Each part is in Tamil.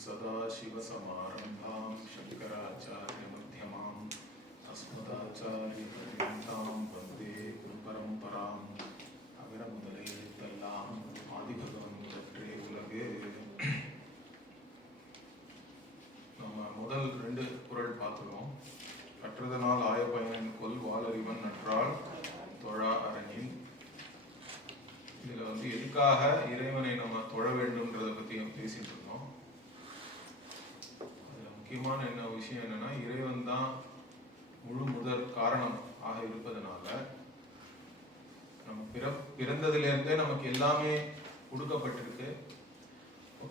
सदाशिवसमारम्भां शङ्कराचार्यमध्यमाम् अस्मदाचार्यपर्यन्तां वन्दे गुरुपरम्पराम् அகர முதலே எழுத்தெல்லாம் ஆதிபகவன் முதற்றே உலகு. நம்ம முதல் 2 குறள் பார்த்துருவோம். கற்றதனால் ஆய பயனின் கொல் வாளறிவன் நற்றால் தொழா அரணின். இதுல எதுக்காக இறைவனை நம்ம தொழ வேண்டும்ன்றதை பத்தியும் பேசிட்டு இருக்கோம். அதுல முக்கியமான விஷயம் என்னன்னா, இறைவன் தான் முழு முதற் காரணம் ஆக இருப்பதனால நம்ம பிறந்ததிலிருந்தே நமக்கு எல்லாமே கொடுக்கப்பட்டிருக்கு.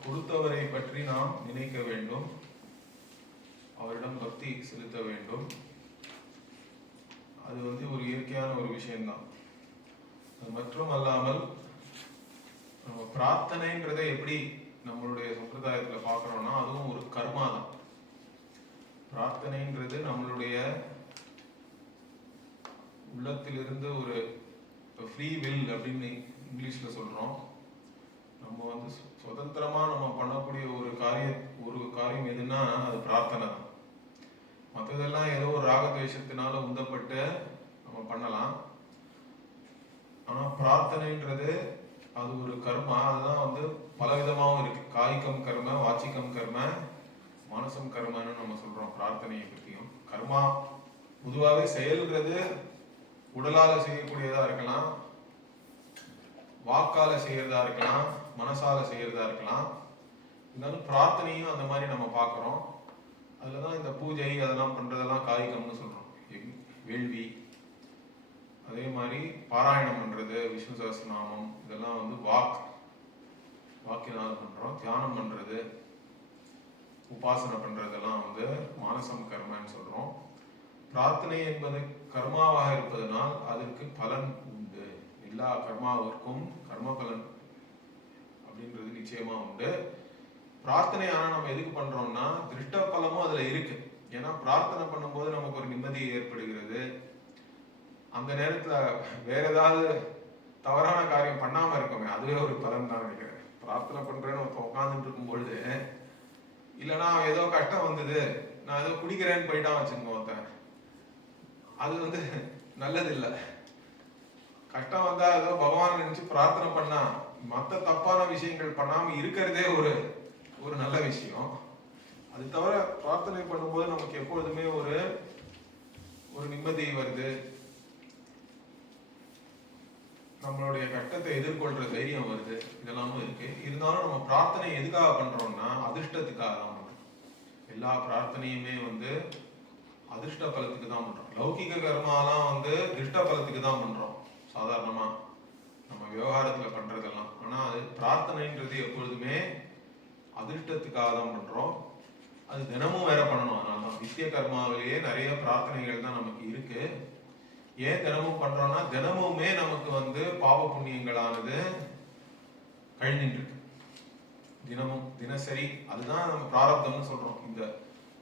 கொடுத்தவரை பற்றி நாம் நினைக்க வேண்டும், அவரிடம் பக்தி செலுத்த வேண்டும். அது ஒரு இயற்கையான ஒரு விஷயம்தான். அது மற்றும் அல்லாமல் பிரார்த்தனைன்றதை எப்படி நம்மளுடைய சம்பிரதாயத்துல பார்க்கறோம்னா, அதுவும் ஒரு கர்மா தான். பிரார்த்தனைன்றது நம்மளுடைய உள்ளத்திலிருந்து ஒரு ஃப்ரீ வில் அப்படின்னு இங்கிலீஷ்ல சொல்றோம். நம்ம சுதந்திரமா நம்ம பண்ணக்கூடிய ஒரு காரியம் எதுன்னா அது பிரார்த்தனை தான். மற்றதெல்லாம் ஏதோ ஒரு ராகத்வேஷத்தினால உந்தப்பட்டு நம்ம பண்ணலாம். ஆனா பிரார்த்தனைன்றது அது ஒரு கர்மா. அதுதான் பலவிதமாகவும் இருக்கு. காய்கம் கர்ம, வாச்சிக்கம் கர்ம, மானசம் கர்மன்னு நம்ம சொல்றோம். பிரார்த்தனையை பற்றியும் கர்மா பொதுவாகவே செயல்கிறது உடலால செய்யக்கூடியதா இருக்கலாம், வாக்கால செய்யறதா இருக்கலாம், மனசால செய்யறதா இருக்கலாம். இருந்தாலும் பிரார்த்தனையும் அந்த மாதிரி நம்ம பார்க்கிறோம். அதுலதான் இந்த பூஜை அதெல்லாம் பண்றதெல்லாம் காய்கம்னு சொல்றோம். வேள்வி, அதே மாதிரி பாராயணம் பண்றது, விஷ்ணு சஹஸ்ரநாமம், இதெல்லாம் வாக்கினால பண்றோம். தியானம் பண்றது, உபாசனை பண்றதெல்லாம் மானசம் கர்மன்னு சொல்றோம். பிரார்த்தனை என்பது கர்மாவாக இருப்பதனால் அதற்கு பலன் உண்டு. எல்லா கர்மாவிற்கும் கர்ம பலன் அப்படின்றது நிச்சயமா உண்டு. பிரார்த்தனை ஆனா நம்ம எதுக்கு பண்றோம்னா, திருஷ்ட பலமும் அதுல இருக்கு. ஏன்னா பிரார்த்தனை பண்ணும்போது நமக்கு ஒரு நிம்மதி ஏற்படுகிறது. அந்த நேரத்துல வேற ஏதாவது தவறான காரியம் பண்ணாம இருக்கோமே, அதுவே ஒரு பலன் தான் நினைக்கிறேன். பிரார்த்தனை பண்றேன்னு உட்காந்துட்டு இருக்கும் பொழுது, இல்லைன்னா ஏதோ கஷ்டம் வந்தது, நான் ஏதோ குடிக்கிறேன்னு போயிட்டான் வச்சுக்கோங்க, அது நல்லது இல்லை. கஷ்டம் வந்தா ஏதோ பகவான் நினைச்சு பிரார்த்தனை பண்ணா மற்ற தப்பான விஷயங்கள் பண்ணாம இருக்கிறதே ஒரு நல்ல விஷயம். அது தவிர பிரார்த்தனை பண்ணும்போது நமக்கு எப்பொழுதுமே ஒரு நிம்மதி வருது, நம்மளுடைய கஷ்டத்தை எதிர்கொள்ற தைரியம் வருது, இதெல்லாமும் இருக்கு. இருந்தாலும் நம்ம பிரார்த்தனை எதுக்காக பண்றோம்னா அதிர்ஷ்டத்துக்காக தான் பண்றோம். எல்லா பிரார்த்தனையுமே அதிர்ஷ்ட பலத்துக்கு தான் பண்றோம். லௌகிக கர்மாலாம் திருஷ்ட பலத்துக்கு தான் பண்றோம் சாதாரணமா நம்ம விவகாரத்துல பண்றதெல்லாம். ஆனா அது பிரார்த்தனைன்றது எப்பொழுதுமே அதிர்ஷ்டத்துக்காக தான் பண்றோம். அது தினமும் வேற பண்ணணும். அதனாலதான் நித்திய கர்மாவிலேயே நிறைய பிரார்த்தனைகள் தான் நமக்கு இருக்கு. ஏன் தினமும் பண்றோம்னா, தினமுமே நமக்கு பாவ புண்ணியங்களானது கழிஞ்சிட்டு இருக்கு. தினசரி அதுதான் நம்ம பிராரப்தம்னு சொல்றோம்.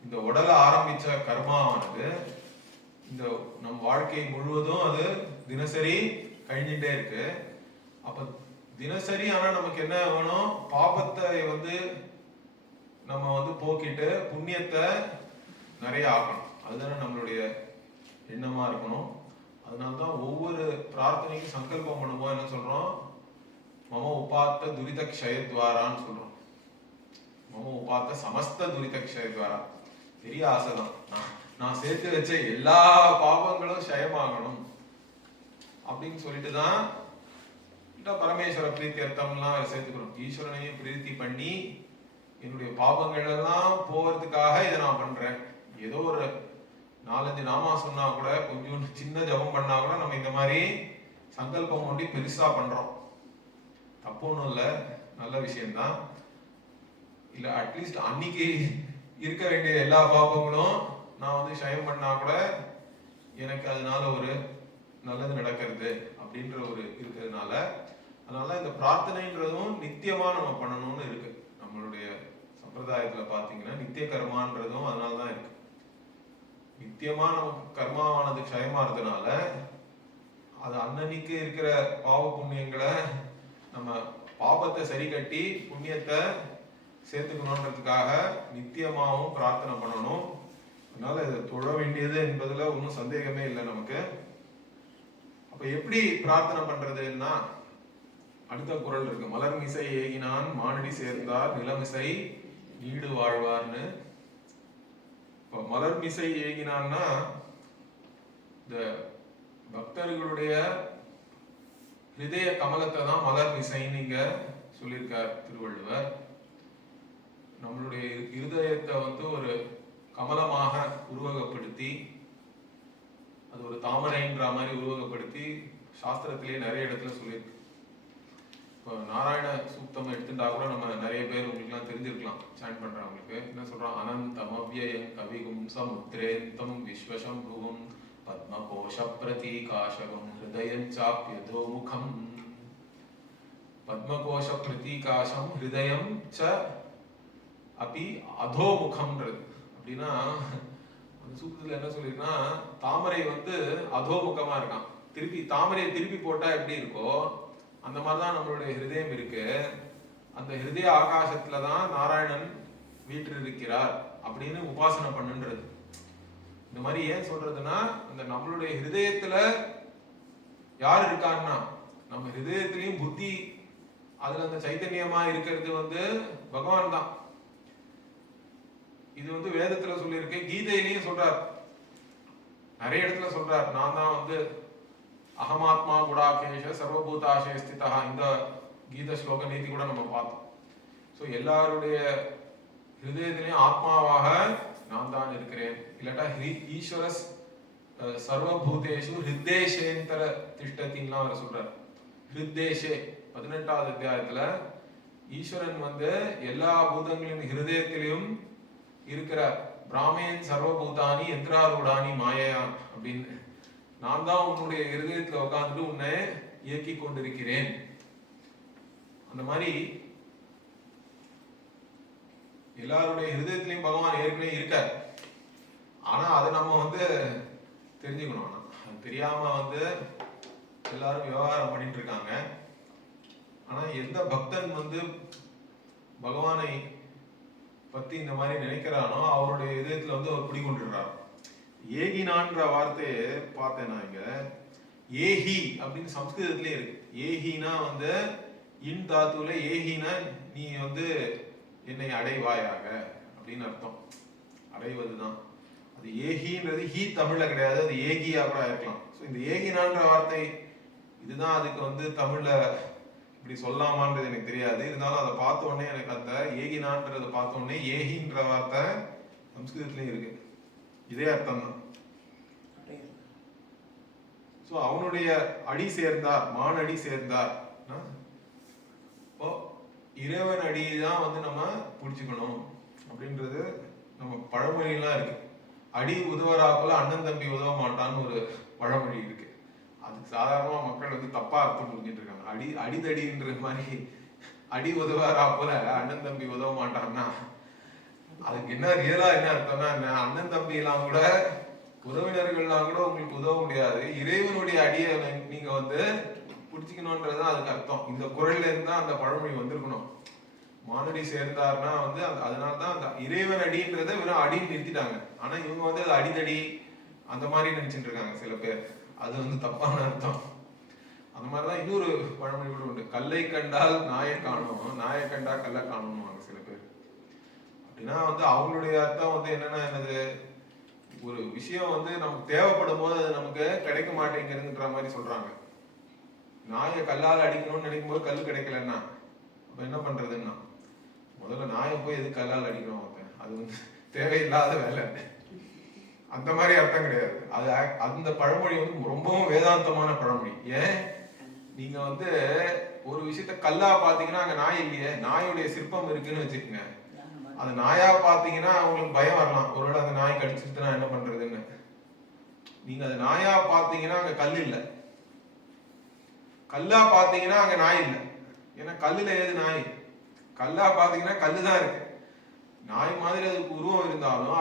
இந்த உடலை ஆரம்பிச்ச கர்மாவானது இந்த நம் வாழ்க்கை முழுவதும் அது தினசரி கழிஞ்சிட்டே இருக்கு. அப்ப தினசரி ஆனா நமக்கு என்ன வேணும், பாபத்தை நம்ம போக்கிட்டு புண்ணியத்தை நிறைய ஆக்கணும். அதுதானே நம்மளுடைய எண்ணமா இருக்கணும். அதனால்தான் ஒவ்வொரு பிரார்த்தனைக்கும் சங்கல்பம் பண்ணும்போது என்ன சொல்றோம், மம உபாத்த துரித க்ஷயத்வாரான்னு சொல்றோம். மம உபாத்த சமஸ்த துரித க்ஷயத்வாரா. பெரிய ஆசைதான், நான் சேர்த்து வச்ச எல்லா பாவங்களும் க்ஷயமாகணும் அப்படின்னு சொல்லிட்டுதான் பரமேஸ்வர பிரீத்தி அர்த்தம்லாம் சேர்த்துக்கிறோம். ஈஸ்வரனையும் பிரீத்தி பண்ணி என்னுடைய பாவங்கள் எல்லாம் போவதுக்காக இதை நான் பண்றேன். ஏதோ ஒரு 4-5 நாமா சொன்னா கூட, கொஞ்சம் சின்ன ஜபம் பண்ணா கூட நம்ம இந்த மாதிரி சங்கல்பம் கொண்டு பெருசா பண்றோம். தப்பு ஒண்ணும் இல்லை, நல்ல விஷயம்தான். இல்ல அட்லீஸ்ட் அன்னைக்கு இருக்க வேண்டிய எல்லா பாபங்களும் நான் ஷயம் பண்ணா கூட எனக்கு அதனால ஒரு நல்லது நடக்கிறது அப்படின்ற இருக்கிறதுனால, அதனால இந்த பிரார்த்தனைன்றதும் நித்தியமா நம்ம பண்ணணும்னு இருக்கு. நம்மளுடைய சம்பிரதாயத்துல பாத்தீங்கன்னா நித்திய கர்மான்றதும் அதனாலதான் இருக்கு. நித்தியமா நமக்கு கர்மாவானது க்ஷயமாறதுனால அது அன்னன்னைக்கு இருக்கிற பாவ புண்ணியங்களை நம்ம பாபத்தை சரி கட்டி புண்ணியத்தை சேர்த்துக்கணுன்றதுக்காக நித்தியமாகவும் பிரார்த்தனை பண்ணணும். அதனால இதை தொழ வேண்டியது என்பதுல ஒன்றும் சந்தேகமே இல்லை நமக்கு. அப்ப எப்படி பிரார்த்தனை பண்றதுன்னா, அடுத்த குறள் இருக்கு, மலர்மிசை ஏகினான் மானடி சேர்ந்தார் நிலமிசை நீடு வாழ்வார்னு. இப்ப மலர்மிசை ஏகினான்னா இந்த பக்தர்களுடைய ஹிருதய கமலத்தை தான் மலர்மிசைன்னு இங்க சொல்லியிருக்கார் திருவள்ளுவர். நம்மளுடைய இருதயத்தை ஒரு கமலமாக உருவகப்படுத்தி, அது ஒரு தாமரைன்ற மாதிரி உருவகப்படுத்தி சாஸ்திரத்திலேயே நிறைய இடத்துல சொல்லியிருக்கு. இப்போ நாராயண சூக்தம் எடுத்துட்டா கூட நம்ம நிறைய பேர் உங்களுக்குலாம் தெரிஞ்சிருக்கலாம், சாண்ட் பண்றவங்களுக்கு. என்ன சொல்றோம், அனந்தம் அவ்யயம் கவிகும் சமுத்ரேந்தம் விஸ்வசம்புவும் பத்மகோஷ பிரதீகாசகம் ஹிருதயம் சாப்யதோ முகம். பத்மகோஷ பிரதீகாசம் ஹிருதயம் ச அபி அதோமுகம்ன்றது. அப்படின்னா அந்த சூத்திரத்துல என்ன சொல்லிருக்கா, தாமரை அதோமுகமா இருக்கான். திருப்பி தாமரையை திருப்பி போட்டா எப்படி இருக்கோ அந்த மாதிரிதான் நம்மளுடைய ஹிருதயம் இருக்கு. அந்த ஹிருதய ஆகாசத்துலதான் நாராயணன் வீற்றிருக்கிறார் அப்படின்னு உபாசனை பண்ணுன்றது. இந்த மாதிரி ஏன் சொல்றதுன்னா, அந்த நம்மளுடைய ஹிருதயத்துல யார் இருக்காருன்னா, நம்ம ஹிருதயத்திலையும் புத்தி அதுல அந்த சைத்தன்யமா இருக்கிறது பகவான் தான். இது வேதத்துல சொல்லியிருக்கு, கீதையிலையும் சொல்றார், நிறைய இடத்துல சொல்றார். நான் தான் அகமாத்மா குடாகேஷ சர்வபூதாசே ஸ்திதா, இந்த கீத ஸ்லோக நீதி கூட நம்ம பார்த்தோம். ஸோ எல்லாருடைய ஹிருதயத்திலையும் ஆத்மாவாக நான் தான் இருக்கிறேன். இல்லாட்டா ஈஸ்வரஸ் சர்வபூதேஷு ஹிருத்தேஷேந்தர திஷ்டத்தின்லாம் அவர் சொல்றார். ஹிருத்தேஷே 18வது அத்தியாயத்துல ஈஸ்வரன் எல்லா பூதங்களின் ஹிருதயத்திலையும் இருக்கிறார். பிராமேன் சர்வபூதானி எந்திராரூடானி மாயையான் அப்படின்னு. நான் தான் உன்னுடைய ஹிருதயத்துல உட்கார்ந்துட்டு உன்னை இயக்கி கொண்டிருக்கிறேன். அந்த மாதிரி எல்லாருடைய ஹிருதயத்திலையும் பகவான் ஏற்கனவே இருக்கார். ஆனா அதை நம்ம தெரிஞ்சுக்கணும். ஆனா தெரியாம எல்லாரும் விவகாரம் பண்ணிட்டு இருக்காங்க. ஆனா எந்த பக்தன் பகவானை பத்தி இந்த மாதிரி நினைக்கிறானோ அவருடைய இதயத்துல அவர் குடிகொண்டுடுறார். ஏகினான்ற வார்த்தையை பார்த்தேன் நான் இங்க. ஏஹி அப்படின்னு சம்ஸ்கிருதத்திலே இருக்கு. ஏஹினா இன் தாத்துல ஏஹினா நீ என்னை அடைவாயாக அப்படின்னு அர்த்தம். அடைவதுதான் அது. ஏஹின்றது ஹி தமிழ்ல கிடையாது, அது ஏகியா கூட இருக்கலாம். ஸோ இந்த ஏகினான்ற வார்த்தை இதுதான் அதுக்கு தமிழ்ல இப்படி சொல்லாமான்றது எனக்கு தெரியாது. இருந்தாலும் அதை பார்த்த உடனே எனக்கு அந்த ஏகினான்றதை பார்த்த உடனே ஏஹின்ற வார்த்தை சம்ஸ்கிருதத்திலையும் இருக்கு, இதே அர்த்தம் தான். ஸோ அவனுடைய அடி சேர்ந்தார், மானடி சேர்ந்தார். இறைவன் அடிதான் நம்ம பிடிச்சுக்கணும் அப்படின்றது நம்ம பழமொழியெல்லாம் இருக்கு. அடி உதவராப்புல அண்ணன் தம்பி உதவ மாட்டான்னு ஒரு பழமொழி இருக்கு. அதுக்கு சாதாரணமா மக்கள் தப்பா அர்த்தம் புரிஞ்சிட்டு இருக்காங்க. அடிதடின்ற மாதிரி அடி உதவராப்புல அண்ணன் தம்பி உதவ மாட்டான்னா அதுக்கு என்ன ரியலா என்ன அர்த்தம்னா, அண்ணன் தம்பி எல்லாம் கூட உறவினர்கள்லாம் கூட உங்களுக்கு உதவ முடியாது, இறைவனுடைய அடியை நீங்க பிடிச்சிக்கணும்ன்றதுதான் அதுக்கு அர்த்தம். இந்த குரல்ல இருந்தா அந்த பழமொழி வந்திருக்கணும். மானடி சேர்ந்தார்னா அதனாலதான் அந்த இறைவன் அடின்றத வெறும் அடின்னு நிறுத்திட்டாங்க. ஆனா இவங்க அது அடிதடி அந்த மாதிரி நினைச்சிட்டு இருக்காங்க சில பேர். அது தப்பான அர்த்தம். அந்த மாதிரிதான் இன்னொரு பழமொழி கூட உண்டு, கல்லை கண்டால் நாயை காணும், நாயை கண்டா கல்லை காணும்னுவாங்க சில பேர். அப்படின்னா அவங்களுடைய அர்த்தம் என்னது, ஒரு விஷயம் நமக்கு தேவைப்படும் போது அது நமக்கு கிடைக்க மாட்டேங்கிறதுன்ற மாதிரி சொல்றாங்க. நாயை கல்லால் அடிக்கணும்னு நினைக்கும் போது கல் கிடைக்கலன்னா அப்ப என்ன பண்றதுன்னா, முதல்ல நாயை போய் எது கல்லால் அடிக்கணும், அது தேவையில்லாத வேலை. அந்த மாதிரி அர்த்தம் கிடையாது. அது அந்த பழமொழி ரொம்பவும் வேதாந்தமான பழமொழி. ஏன், நீங்க ஒரு விஷயத்த கல்லா பாத்தீங்கன்னா அங்க நாய் இல்லையே, நாயுடைய சிற்பம் இருக்குன்னு வச்சுக்கோங்க. அது நாயா பாத்தீங்கன்னா அவங்களுக்கு பயம் வரலாம், ஒருவேளை அந்த நாய் கடிச்சிருச்சுன்னா என்ன பண்றதுன்னு. நீங்க அது நாயா பாத்தீங்கன்னா அங்க கல் இல்லை, கல்லா பாத்தீங்கன்னா அங்க நாய் இல்லை. ஏன்னா கல்லுல ஏது நாய், கல்லா பாத்தீங்கன்னா கல்லுதான் இருக்கு. நாய் மாதிரி அதுக்கு உருவம் இருந்தாலும்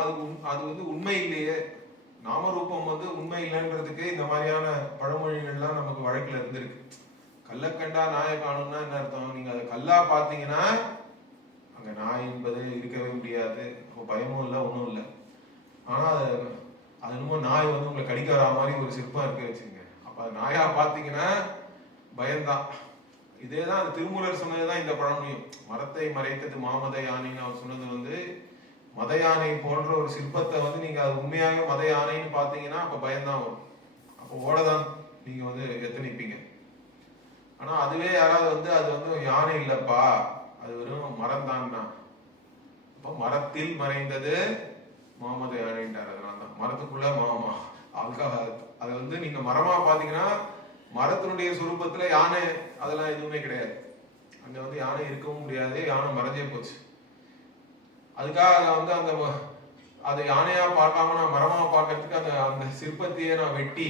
அது உண்மை இல்லையே, நாமரூபம் உண்மை இல்லைன்றதுக்கு இந்த மாதிரியான பழமொழிகள்லாம் நமக்கு வழக்குல இருந்திருக்கு. கல்ல கண்டா நாயை காணும்னா என்ன அர்த்தம், நீங்க அதை கல்லா பாத்தீங்கன்னா அங்க நாயின் பயமும் இல்லை, ஒன்றும் இல்லை. ஆனா அது என்னமோ நாய் வந்து உங்களை கடிக்க வரா மாதிரி ஒரு சிற்பம் இருக்கு வச்சுங்க. அப்ப அது நாயா பார்த்தீங்கன்னா பயம்தான். இதேதான் அந்த திருமூலர் சொன்னதுதான் இந்த பழமொழியும். மரத்தை மறைத்தது மாமத யானைன்னு அவர் சொன்னது வந்து மத யானை போன்ற ஒரு சிற்பத்தை வந்து நீங்க அது உண்மையாக மத யானைன்னு பார்த்தீங்கன்னா அப்ப பயம்தான் வரும். அப்போ ஓடதான் நீங்க வந்து எத்தனைப்பீங்க. ஆனா அதுவே யாராவது வந்து அது வந்து யானை இல்லப்பா, அது வெறும் மரம் தான்னா, அப்போ மரத்தில் மறைந்தது மாமத யானைன்றார். அதனால்தான் மரத்துக்குள்ள மாமா அதுக்காக அதை வந்து நீங்க மரமா பாத்தீங்கன்னா மரத்தினுடைய சுரூபத்துல யானை அதெல்லாம் எதுவுமே கிடையாது. அங்க வந்து யானை இருக்கவும் முடியாது, யானை மறைஞ்சே போச்சு. அதுக்காக வந்து அந்த அதை யானையா பார்க்காம நான் மரமா பார்க்கறதுக்கு அந்த அந்த சிற்பத்தையே நான் வெட்டி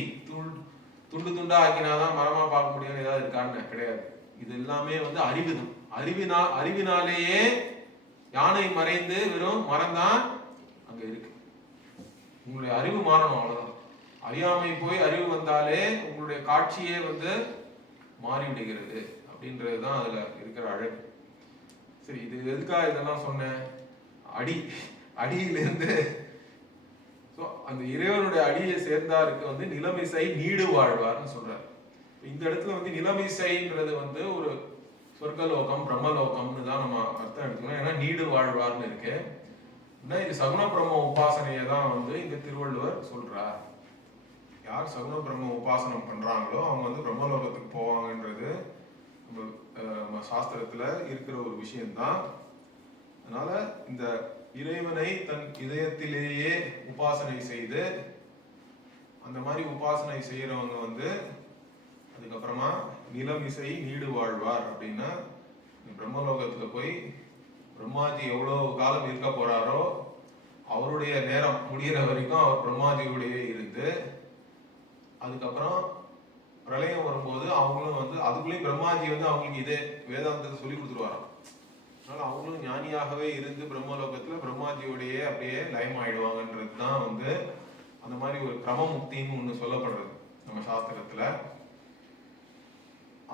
துண்டு துண்டா ஆக்கினாதான் மரமா பார்க்க முடியும் ஏதாவது இருக்கான்னு கிடையாது. இது எல்லாமே வந்து அறிவினாலேயே யானை மறைந்து வெறும் மரம் தான் அங்க இருக்கு. உங்களுடைய அறிவு மாறணும், அவ்வளவுதான். அறியாமை போய் அறிவு வந்தாலே உங்களுடைய காட்சியே வந்து மாறிவிடுகிறது அப்படின்றதுதான் அதுல இருக்கிற அழகு. சரி, இது எதுக்காக இதெல்லாம் சொன்னேன்? அடியிலிருந்து அந்த இறைவனுடைய அடியை சேர்ந்தாருக்கு வந்து நிலமிசை நீடு வாழ்வார்னு சொல்றாரு. இந்த இடத்துல வந்து நிலமிசைன்றது வந்து ஒரு சொர்க்கலோகம் பிரம்மலோகம்னு தான் நம்ம அர்த்தம் எடுத்துக்கணும். ஏன்னா நீடு வாழ்வார்னு இருக்கு. இது சகுன பிரம்ம உபாசனையை தான் வந்து இங்க திருவள்ளுவர் சொல்றார். யார் சகுன பிரம்ம உபாசனம் பண்றாங்களோ அவங்க வந்து பிரம்மலோகத்துக்கு போவாங்கன்றது நம்ம சாஸ்திரத்துல இருக்கிற ஒரு விஷயம்தான். அதனால இந்த இறைவனை தன் இதயத்திலேயே உபாசனை செய்து அந்த மாதிரி உபாசனை செய்யறவங்க வந்து அதுக்கப்புறமா நிலமிசை நீடு வாழ்வார். அப்படின்னா பிரம்மலோகத்துல போய் பிரம்மாஜி எவ்வளவு காலம் இருக்க போறாரோ அவருடைய நேரம் முடிகிற வரைக்கும் அவர் பிரம்மாஜியோடய இருந்து அதுக்கப்புறம் பிரளயம் வரும்போது அவங்களும் வந்து அதுக்குள்ளேயும் பிரம்மாஜி வந்து அவங்களுக்கு இதே வேதாந்தத்தை சொல்லி கொடுத்துருவாராம். அதனால அவங்களும் ஞானியாகவே இருந்து பிரம்மலோகத்துல பிரம்மாஜியோடையே அப்படியே லயம் ஆயிடுவாங்கன்றது தான் வந்து அந்த மாதிரி ஒரு கிரம முக்தின்னு ஒண்ணு சொல்லப்படுறது நம்ம சாஸ்திரத்துல.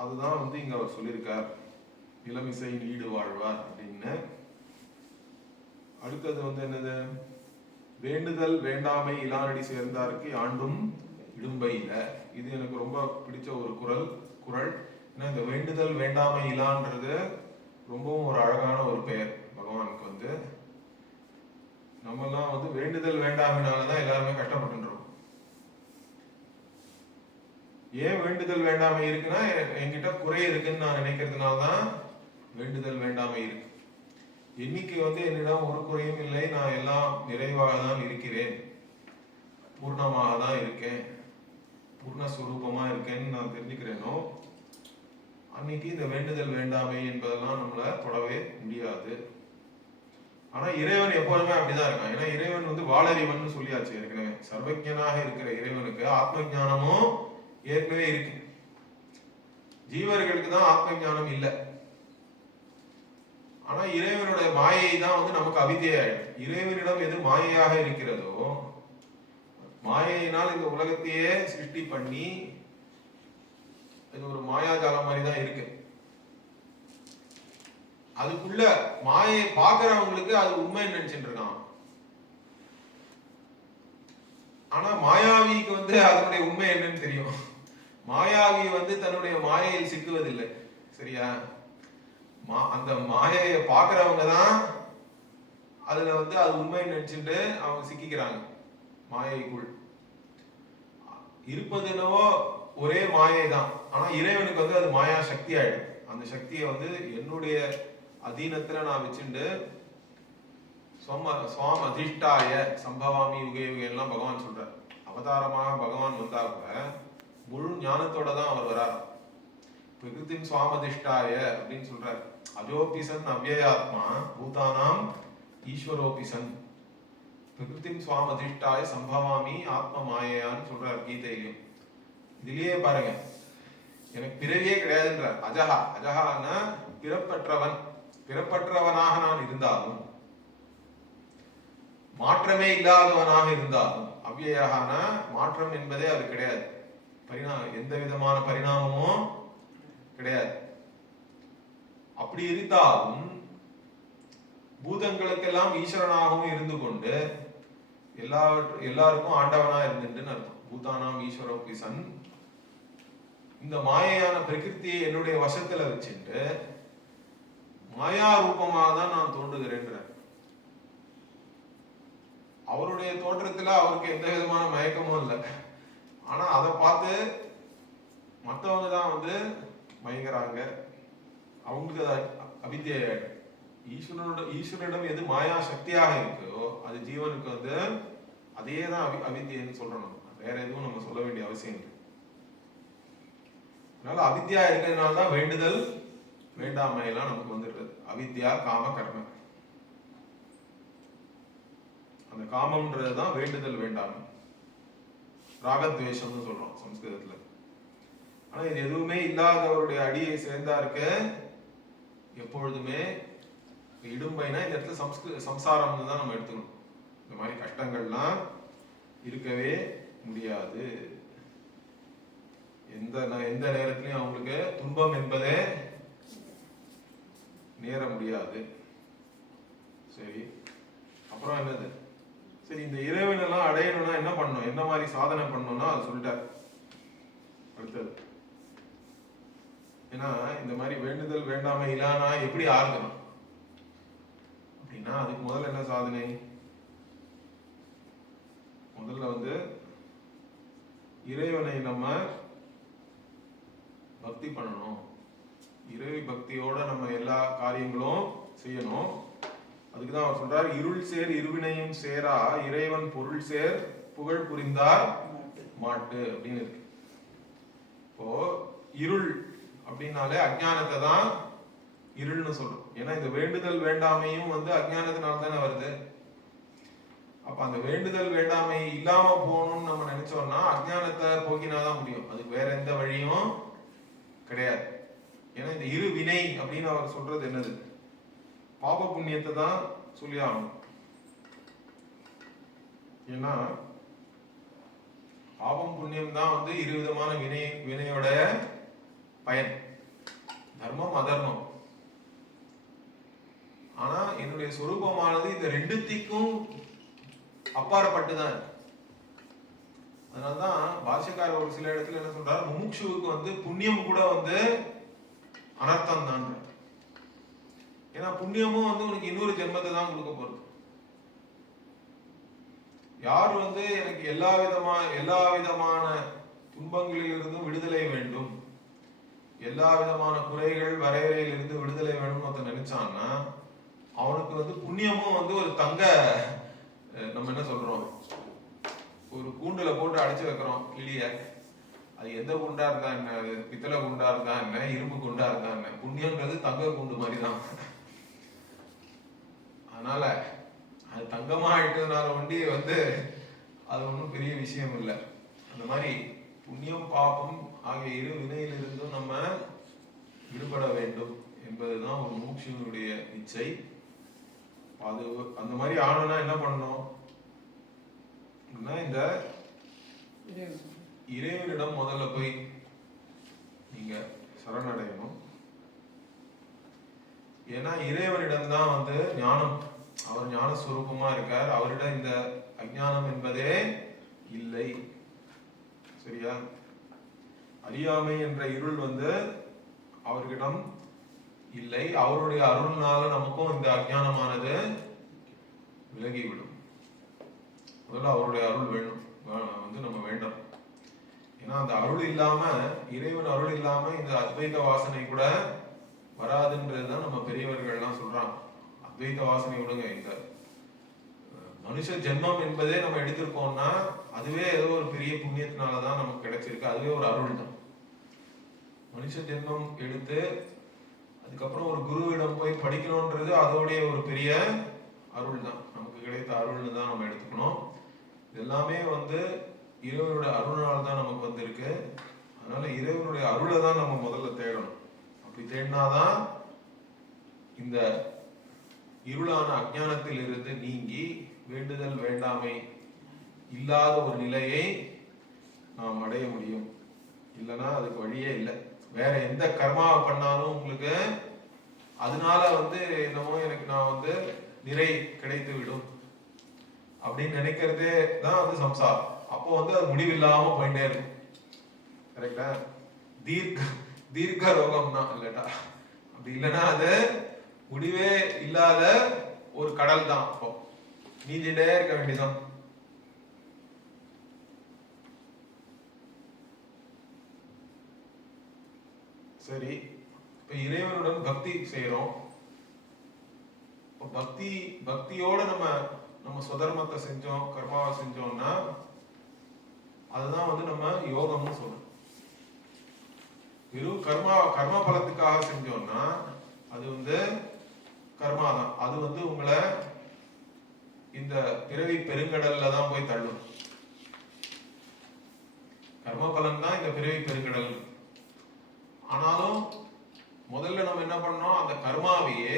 அதுதான் வந்து இங்க அவர் சொல்லியிருக்கார், நிலமிசை நீடு வாழ்வார் அப்படின்னு. அடுத்தது வந்து என்னது? வேண்டுதல் வேண்டாமை இலானடி சேர்ந்தாருக்கு ஆண்டும் இடும்பை இல்ல. இது எனக்கு ரொம்ப பிடிச்ச ஒரு குறள். ஏன்னா இந்த வேண்டுதல் வேண்டாமை இலான்றது ரொம்பவும் ஒரு அழகான ஒரு பெயர் பகவானுக்கு வந்து. நம்ம எல்லாம் வந்து வேண்டுதல் வேண்டாமைனாலதான் எல்லாருமே கஷ்டப்பட்டுருக்கோம். ஏன் வேண்டுதல் வேண்டாமை இருக்குன்னா என்கிட்ட குறை இருக்குன்னு நான் நினைக்கிறதுனாலதான் வேண்டுதல் வேண்டாமை இருக்கு. இன்னைக்கு வந்து என்னிடம் ஒரு குறையும் இல்லை, நான் எல்லாம் நிறைவாக தான் இருக்கிறேன், பூர்ணமாக தான் இருக்கேன், பூர்ணஸ்வரூபமா இருக்கேன்னு நான் தெரிஞ்சுக்கிறேனோ அன்னைக்கு இந்த வேண்டுதல் வேண்டாமை என்பதெல்லாம் நம்மள தொடவே முடியாது. ஆனா இறைவன் எப்போதுமே அப்படிதான் இருக்கான். ஏன்னா இறைவன் வந்து வாளறிவன் சொல்லியாச்சு ஏற்கனவே. சர்வஜனாக இருக்கிற இறைவனுக்கு ஆத்ம ஞானமும் ஏற்கனவே இருக்கு. ஜீவர்களுக்கு தான் ஆத்ம ஞானம் இல்லை. ஆனா இறைவனுடைய மாயை தான் வந்து நமக்கு அவித்யாயிடும். இறைவனிடம் எது மாயையாக இருக்கிறதோ, மாயையினால் இந்த உலகத்தையே சிருஷ்டி பண்ணி இது ஒரு மாயாஜாலம் மாதிரி தான் இருக்கு. அதுக்குள்ள மாயை பாக்குறவங்களுக்கு அது உண்மை நினைச்சுட்டு இருக்கான். ஆனா மாயாவிக்கு வந்து அதனுடைய உண்மை என்னன்னு தெரியும். மாயாவி வந்து தன்னுடைய மாயையில் சிக்குவதில்லை. சரியா? அந்த மாயையை பாக்குறவங்க தான் அதுல வந்து அது உண்மை நினைச்சுட்டு அவங்க சிக்கிக்கிறாங்க. மாயைக்குள் இருப்பது என்னவோ ஒரே மாயை தான். ஆனா இறைவனுக்கு வந்து அது மாயா சக்தி ஆயிடும். அந்த சக்தியை வந்து என்னுடைய அதீனத்துல நான் வச்சுட்டு சுவாம் அதிஷ்டாய சம்பவாமி யுகே யுகே எல்லாம் பகவான் சொல்றார். அவதாரமாக பகவான் வந்தா கூட முழு ஞானத்தோட தான் அவர் வரார். பிரகிருதிம் சுவாமதிஷ்டாய அப்படின்னு சொல்றார். அஜோபிசன் அவ்யயாத்மா பூதானாம் ஈஸ்வரோபிசன் பிரகிருதிம் சுவாமதிஷ்டாய சம்பவாமி ஆத்ம மாயையான்னு சொல்றார் கீதையிலும். இதுலயே பாருங்க, எனக்கு பிறவியே கிடையாதுன்றார். அஜஹான்னா பிறப்பற்றவன். பிறப்பற்றவனாக நான் இருந்தாலும், மாற்றமே இல்லாதவனாக இருந்தாலும், அவ்யயகான மாற்றம் என்பதே அது கிடையாது. எந்த விதமான பரிணாமமும் கிடையாது. அப்படி இருந்தாலும் பூதங்களுக்கெல்லாம் ஈஸ்வரனாகவும் இருந்து கொண்டு எல்லாருக்கும் ஆண்டவனா இருந்துட்டுன்னு அர்த்தம். பூதானாம் ஈஸ்வரோபி சன். இந்த மாயையான பிரகிருத்தியை என்னுடைய வசத்துல வச்சுட்டு மாயா ரூபமாக தான் நான் தோன்றுகிறேன்ற. அவருடைய தோற்றத்துல அவருக்கு எந்த விதமான மயக்கமும் இல்லை. ஆனா அதை பார்த்து மற்றவங்க தான் வந்து மயங்குறாங்க. அவங்களுக்கு அது அவித்யை. ஈஸ்வரனிடம் எது மாயா சக்தியாக இருக்கோ அது ஜீவனுக்கு வந்து அதே தான் அவித்யன்னு சொல்றோம். வேற எதுவும் நம்ம சொல்ல வேண்டிய அவசியம் இல்லை. அதனால அவித்யா இருக்கிறதுனால தான் வேண்டுதல் வேண்டாமையெல்லாம் நமக்கு வந்துடுறது. அவித்யா காம கர்ம. அந்த காமம்ன்றதுதான் வேண்டுதல் வேண்டாமை. ராகத்வேஷம்னு சொல்றோம் சம்ஸ்கிருதத்துல. ஆனா இது எதுவுமே இல்லாதவருடைய அடியை சேர்ந்தாருக்கு எப்பொழுதுமே இடும்பைனா இந்த இடத்துல சம்சாரம்னு தான் நம்ம எடுத்துக்கணும். இந்த மாதிரி கஷ்டங்கள்லாம் இருக்கவே முடியாது. எந்த நேரத்திலையும் அவங்களுக்கு துன்பம் என்பதே நேர முடியாது. சரி, அப்புறம் என்னது? சரி, இந்த இறைவனெல்லாம் அடையணும்னா என்ன பண்ணணும், என்ன மாதிரி சாதனை பண்ணணும்னா அது சொல்லிட்டார் அடுத்தது. ஏன்னா இந்த மாதிரி வேண்டுதல் வேண்டாமை இல்லானா எப்படி ஆறுதணும் அப்படின்னா அதுக்கு முதல்ல என்ன சாதனை? முதல்ல வந்து இறைவனை நம்ம பக்தி பண்ணணும். இறை பக்தியோட நம்ம எல்லா காரியங்களும் செய்யணும். அதுக்குதான் அவர் சொல்றார், இருள் சேர் இருவினையும் சேரா இறைவன் பொருள் சேர் புகழ் புரிந்தார் மாட்டு அப்படின்னு இருக்கு. இப்போ இருள் அப்படின்னாலே அஜ்ஞானத்தை தான் இருள்னு சொல்றோம். ஏன்னா இந்த வேண்டுதல் வேண்டாமையும் வந்து அஜ்ஞானத்தினால தானே வருது. அப்ப அந்த வேண்டுதல் வேண்டாமை இல்லாம போகணும்னு நம்ம நினைச்சோம்னா அஜ்ஞானத்தை போக்கினாதான் முடியும். அதுக்கு வேற எந்த வழியும் கிடையாது. ஏன்னா இந்த இரு வினை அப்படின்னு அவர் சொல்றது என்னது? பாப புண்ணியத்தை தான் சொல்லி ஆகணும். ஏன்னா பாபம் புண்ணியம் தான் வந்து இரு விதமான வினையோட பயன், தர்மம் அதர்மம். ஆனா என்னுடைய சொரூபமானது இந்த ரெண்டுத்திற்கும் அப்பாற்பட்டுதான் இருக்கு. அதனால்தான் பாஷ்யக்காரர் ஒரு சில இடத்துல என்ன சொல்றாரு, முமுட்சுவுக்கு வந்து புண்ணியம் கூட வந்து அனர்த்தம் தான். ஏன்னா புண்ணியமும் வந்து உனக்கு இன்னொரு ஜென்மத்தை தான் கொடுக்க போறது. யார் வந்து எனக்கு எல்லா விதமான துன்பங்களில் இருந்தும் விடுதலை வேண்டும், எல்லா விதமான குறைகள் வரையறையில் இருந்து விடுதலை வேணும்னு ஒருத்தன் நினைச்சான்னா அவனுக்கு வந்து புண்ணியமும் வந்து ஒரு தங்க, நம்ம என்ன சொல்றோம், ஒரு கூண்டுல போட்டு அடைச்சு வைக்கிறோம் கிளிய. அது எந்த குண்டா இருந்தா என்ன, அது பித்தளை குண்டா இருந்தா என்ன, இரும்பு குண்டா இருந்தா என்ன, புண்ணியம்ன்றது தங்க குண்டு மாதிரி தான். அதனால அது தங்கமா ஆயிட்டதுனால ஒண்டி வந்து அது ஒன்றும் பெரிய விஷயம் இல்லை. அந்த மாதிரி புண்ணியம் பாபம் ஆகிய இரு வினையிலிருந்தும் நம்ம விடுபட வேண்டும் என்பதுதான் ஒரு மூக்ஷினுடைய இச்சை. அது அந்த மாதிரி ஆகணும்னா என்ன பண்ணணும்? இந்த இறைவனிடம் முதல்ல போய் நீங்க சரணடையணும். ஏன்னா இறைவனிடம் தான் வந்து ஞானம், அவர் ஞான ஸ்வரூபமா இருக்கார். அவரிடம் இந்த அஞ்ஞானம் என்பதே இல்லை. சரியா? அறியாமை என்ற இருள் வந்து அவர்களிடம் இல்லை. அவருடைய அருள்னால நமக்கும் இந்த அஞ்ஞானமானது விலகிவிடும். முதல்ல அவருடைய அருள் வேணும், வந்து நம்ம வேண்டும். ஏன்னா அந்த அருள் இல்லாம, இறைவன் அருள் இல்லாம இந்த அத்வைத வாசனை கூட வராதுன்றதுதான் நம்ம பெரியவர்கள்லாம் சொல்றாங்க. அத்வைத வாசனை விடுங்க, இந்த மனுஷ ஜென்மம் என்பதே நம்ம எடுத்திருக்கோம்னா அதுவே ஏதோ ஒரு பெரிய புண்ணியத்தினாலதான் நமக்கு கிடைச்சிருக்கு. அதுவே ஒரு அருள் தான். மனுஷ ஜென்மம் எடுத்து அதுக்கப்புறம் ஒரு குருவிடம் போய் படிக்கணும்ன்றது அதோடைய ஒரு பெரிய அருள் தான், நமக்கு கிடைத்த அருள்னு தான் நம்ம எடுத்துக்கணும். எல்லாமே வந்து இறைவனுடைய அருள்னால தான் நமக்கு வந்திருக்கு. அதனால இறைவனுடைய அருளை தான் நம்ம முதல்ல தேடணும். அப்படி தேடினாதான் இந்த இருளான அஞ்ஞானத்தில் இருந்து நீங்கி வேண்டுதல் வேண்டாமை இல்லாத ஒரு நிலையை நாம் அடைய முடியும். இல்லைன்னா அதுக்கு வழியே இல்லை. வேற எந்த கர்மாவை பண்ணாலும் உங்களுக்கு அதனால வந்து என்னமோ எனக்கு நான் வந்து நிறை கிடைத்து விடும் அப்படின்னு நினைக்கிறதே தான் வந்து சம்சாரம். அப்போ வந்து அது முடிவில்லாம போயிட்டே இருக்கும். கரெக்டா? தீர்க்க ரோகம் தான் இல்லட்டா. அப்படி இல்லைன்னா அது முடிவே இல்லாத ஒரு கடல் தான். அப்போ நீந்திட்டே இருக்க வேண்டியதான். சரி, இப்ப இறைவனுடன் பக்தி செய்யறோம். பக்தியோட நம்ம சுதர்மத்தை செஞ்சோம், கர்மாவை செஞ்சோம்னா அதுதான் வந்து நம்ம யோகம்னு சொல்றோம். வெறும் கர்ம பலத்துக்காக செஞ்சோம்னா அது வந்து கர்மா தான். அது வந்து உங்களை இந்த பிறவி பெருங்கடல்ல தான் போய் தள்ளும். கர்ம பலன் தான் இந்த பிறவி பெருங்கடல். ஆனாலும் முதல்ல நம்ம என்ன பண்ணோம், அந்த கர்மாவையே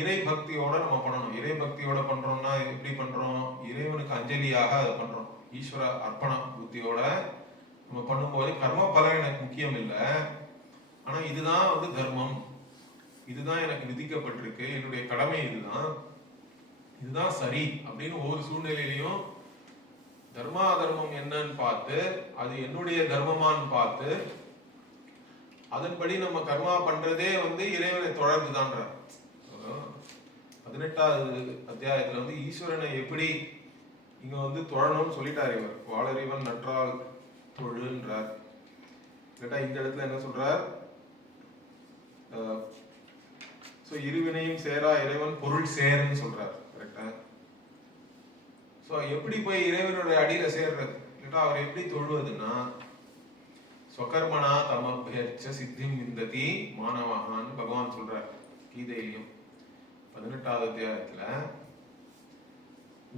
இறை பக்தியோட நம்ம பண்ணணும். இறை பக்தியோட பண்றோம்னா எப்படி பண்றோம்? இறைவனுக்கு அஞ்சலியாக அதை பண்றோம். ஈஸ்வர அர்ப்பண புத்தியோட நம்ம பண்ணும்போது கர்ம பலன் எனக்கு முக்கியம் இல்லை, ஆனா இதுதான் வந்து தர்மம், இதுதான் எனக்கு விதிக்கப்பட்டிருக்கு, என்னுடைய கடமை இதுதான் சரி அப்படின்னு ஒவ்வொரு சூழ்நிலையிலையும் தர்மா அதர்மம் என்னன்னு பார்த்து அது என்னுடைய தர்மமான்னு பார்த்து அதன்படி நம்ம கர்மா பண்றதே வந்து இறைவனை தொடர்ந்துதான்ற. 18வது அத்தியாயத்துல வந்து ஈஸ்வரனை எப்படி இங்க வந்து தொழணும்னு சொல்லிட்டாரு. இவர் வாழறிவன் நற்றால் தொழுன்றார். கேட்டா இந்த இடத்துல என்ன சொல்றார்? இருவினையும் சேரா இறைவன் பொருள் சேர்ன்னு சொல்றார். கரெக்டா? சோ எப்படி போய் இறைவனுடைய அடியில சேர்றது? கேட்டா அவர் எப்படி தொழுவதுன்னா ஸ்வகர்மனா தமப்யர்ச்ச சித்திம் விந்ததி மானவஹான்னு பகவான் சொல்றார் கீதையிலையும் 18வது அத்தியாயத்துல.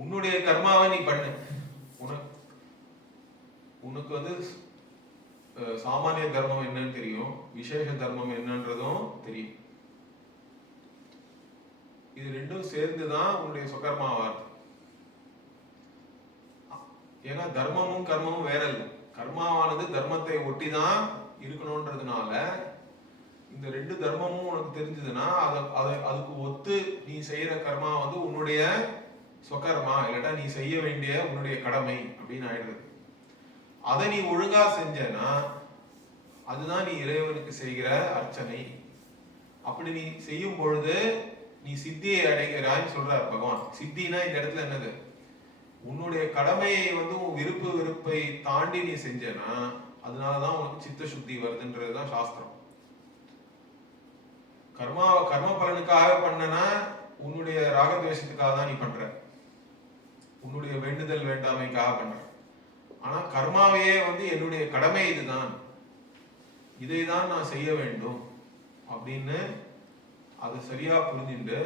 உன்னுடைய கர்மாவை நீ பண்ணு. உனக்கு வந்து சாமானிய தர்மம் என்னன்னு தெரியும், விசேஷ தர்மம் என்னன்றதும் தெரியும். இது ரெண்டும் சேர்ந்துதான் உன்னுடைய சுகர்மாவா. ஏன்னா தர்மமும் கர்மமும் வேற இல்லை. கர்மாவானது தர்மத்தை ஒட்டிதான் இருக்கணும்ன்றதுனால இந்த ரெண்டு தர்மமும் உனக்கு தெரிஞ்சதுன்னா அதுக்கு ஒத்து நீ செய்யற கர்மா வந்து உன்னுடைய சொகர்மா, இல்லட்டா நீ செய்ய வேண்டிய உன்னுடைய கடமை அப்படின்னு ஆயிடுது. அதை நீ ஒழுங்கா செஞ்சனா அதுதான் நீ இறைவனுக்கு செய்கிற அர்ச்சனை. அப்படி நீ செய்யும் பொழுது நீ சித்தியை அடைகிறான்னு சொல்றார் பகவான். சித்தினா இந்த இடத்துல என்னது? உன்னுடைய கடமையை வந்து உன் வெறுப்பை தாண்டி நீ செஞ்சனா அதனாலதான் உனக்கு சித்த சுத்தி வருதுன்றதுதான் சாஸ்திரம். கர்ம பலனுக்காக பண்ணனா உன்னுடைய ராகத்வேஷத்துக்காக தான் நீ பண்ற, உன்னுடைய வேண்டுதல் வேண்டாமைக்காக பண்ற. ஆனா கர்மாவையே வந்து என்னுடைய கடமை இதுதான், இதைதான் நான் செய்ய வேண்டும் அப்படின்னு அது சரியா புரிஞ்சுட்டு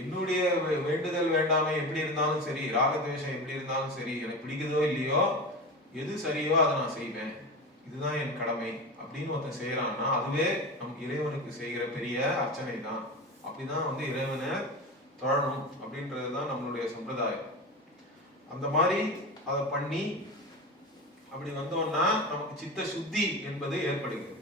என்னுடைய வேண்டுதல் வேண்டாமை எப்படி இருந்தாலும் சரி, ராகத்வேஷம் எப்படி இருந்தாலும் சரி, எனக்கு பிடிக்குதோ இல்லையோ எது சரியோ அதை நான் செய்வேன், இதுதான் என் கடமை அப்படின்னு ஒருத்தன் செய்யறான்னா அதுவே நம் இறைவனுக்கு செய்கிற பெரிய அர்ச்சனை தான். அப்படிதான் வந்து இறைவனை தொழணும் அப்படின்றதுதான் நம்மளுடைய சம்பிரதாயம். அந்த மாதிரி அதை பண்ணி அப்படி வந்தோம்னா நமக்கு சித்த சுத்தி என்பது ஏற்படுகிறது.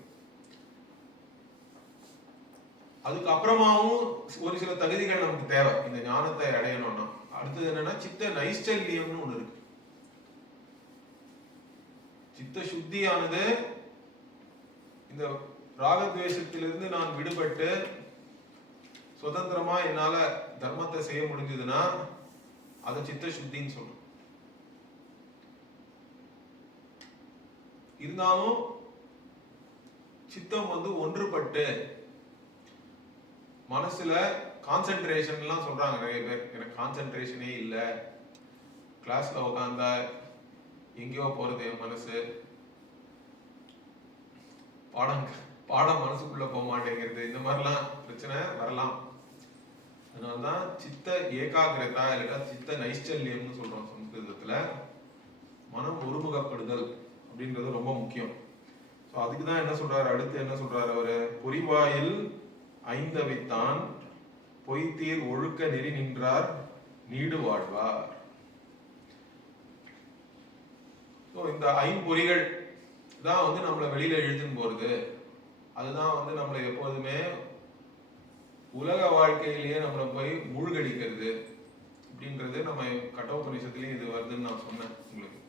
அதுக்கு அப்புறமாவும் ஒரு சில தகுதிகள் நமக்கு தேவை இந்த ஞானத்தை அடையணும்னா. அடுத்தது என்னன்னா சித்த நைஷ்டல்யம்னு ஒண்ணு இருக்கு. சித்த சுத்தியானது இந்த ராகத்வேஷத்திலிருந்து நான் விடுபட்டு சுதந்திரமா என்னால தர்மத்தை செய்ய முடிஞ்சதுன்னா அதை சித்த சுத்தின்னு சொல்றோம். இருந்தாலும் சித்தம் வந்து ஒன்றுபட்டு மனசுல கான்சென்ட்ரேஷன் எல்லாம் சொல்றாங்க நிறைய பேர். எனக்கு கான்சென்ட்ரேஷனே இல்லை, கிளாஸ்ல உட்காந்தா எங்கேயோ போறது என் மனசு, பாடம் மனசுக்குள்ள போக மாட்டேங்கிறது, இந்த மாதிரிலாம் பிரச்சனை வரலாம். அதனாலதான் சித்த ஏகாகிரதா இல்லைன்னா சித்த நைஷ்டல்யம்னு சொல்றோம் சம்ஸ்கிருதத்துல. மனம் ஒருமுகப்படுதல் அப்படின்றது ரொம்ப முக்கியம். ஸோ அதுக்குதான் என்ன சொல்றாரு, அடுத்து என்ன சொல்றாரு அவரு? பொறிவாயில் ஐந்தவித்தான் பொய்த்தீர் ஒழுக்க நெறி நின்றார் நீடு வாழ்வார். இந்த ஐம்பொறிகள் தான் வந்து நம்மளை வெளியில இழுத்துன்னு போறது. அதுதான் வந்து நம்மளை எப்போதுமே உலக வாழ்க்கையிலேயே நம்மளை போய் மூழ்கடிக்கிறது அப்படின்றது நம்ம கட்டோபனிஷத்துலயும் இது வருதுன்னு நான் சொன்னேன் உங்களுக்கு.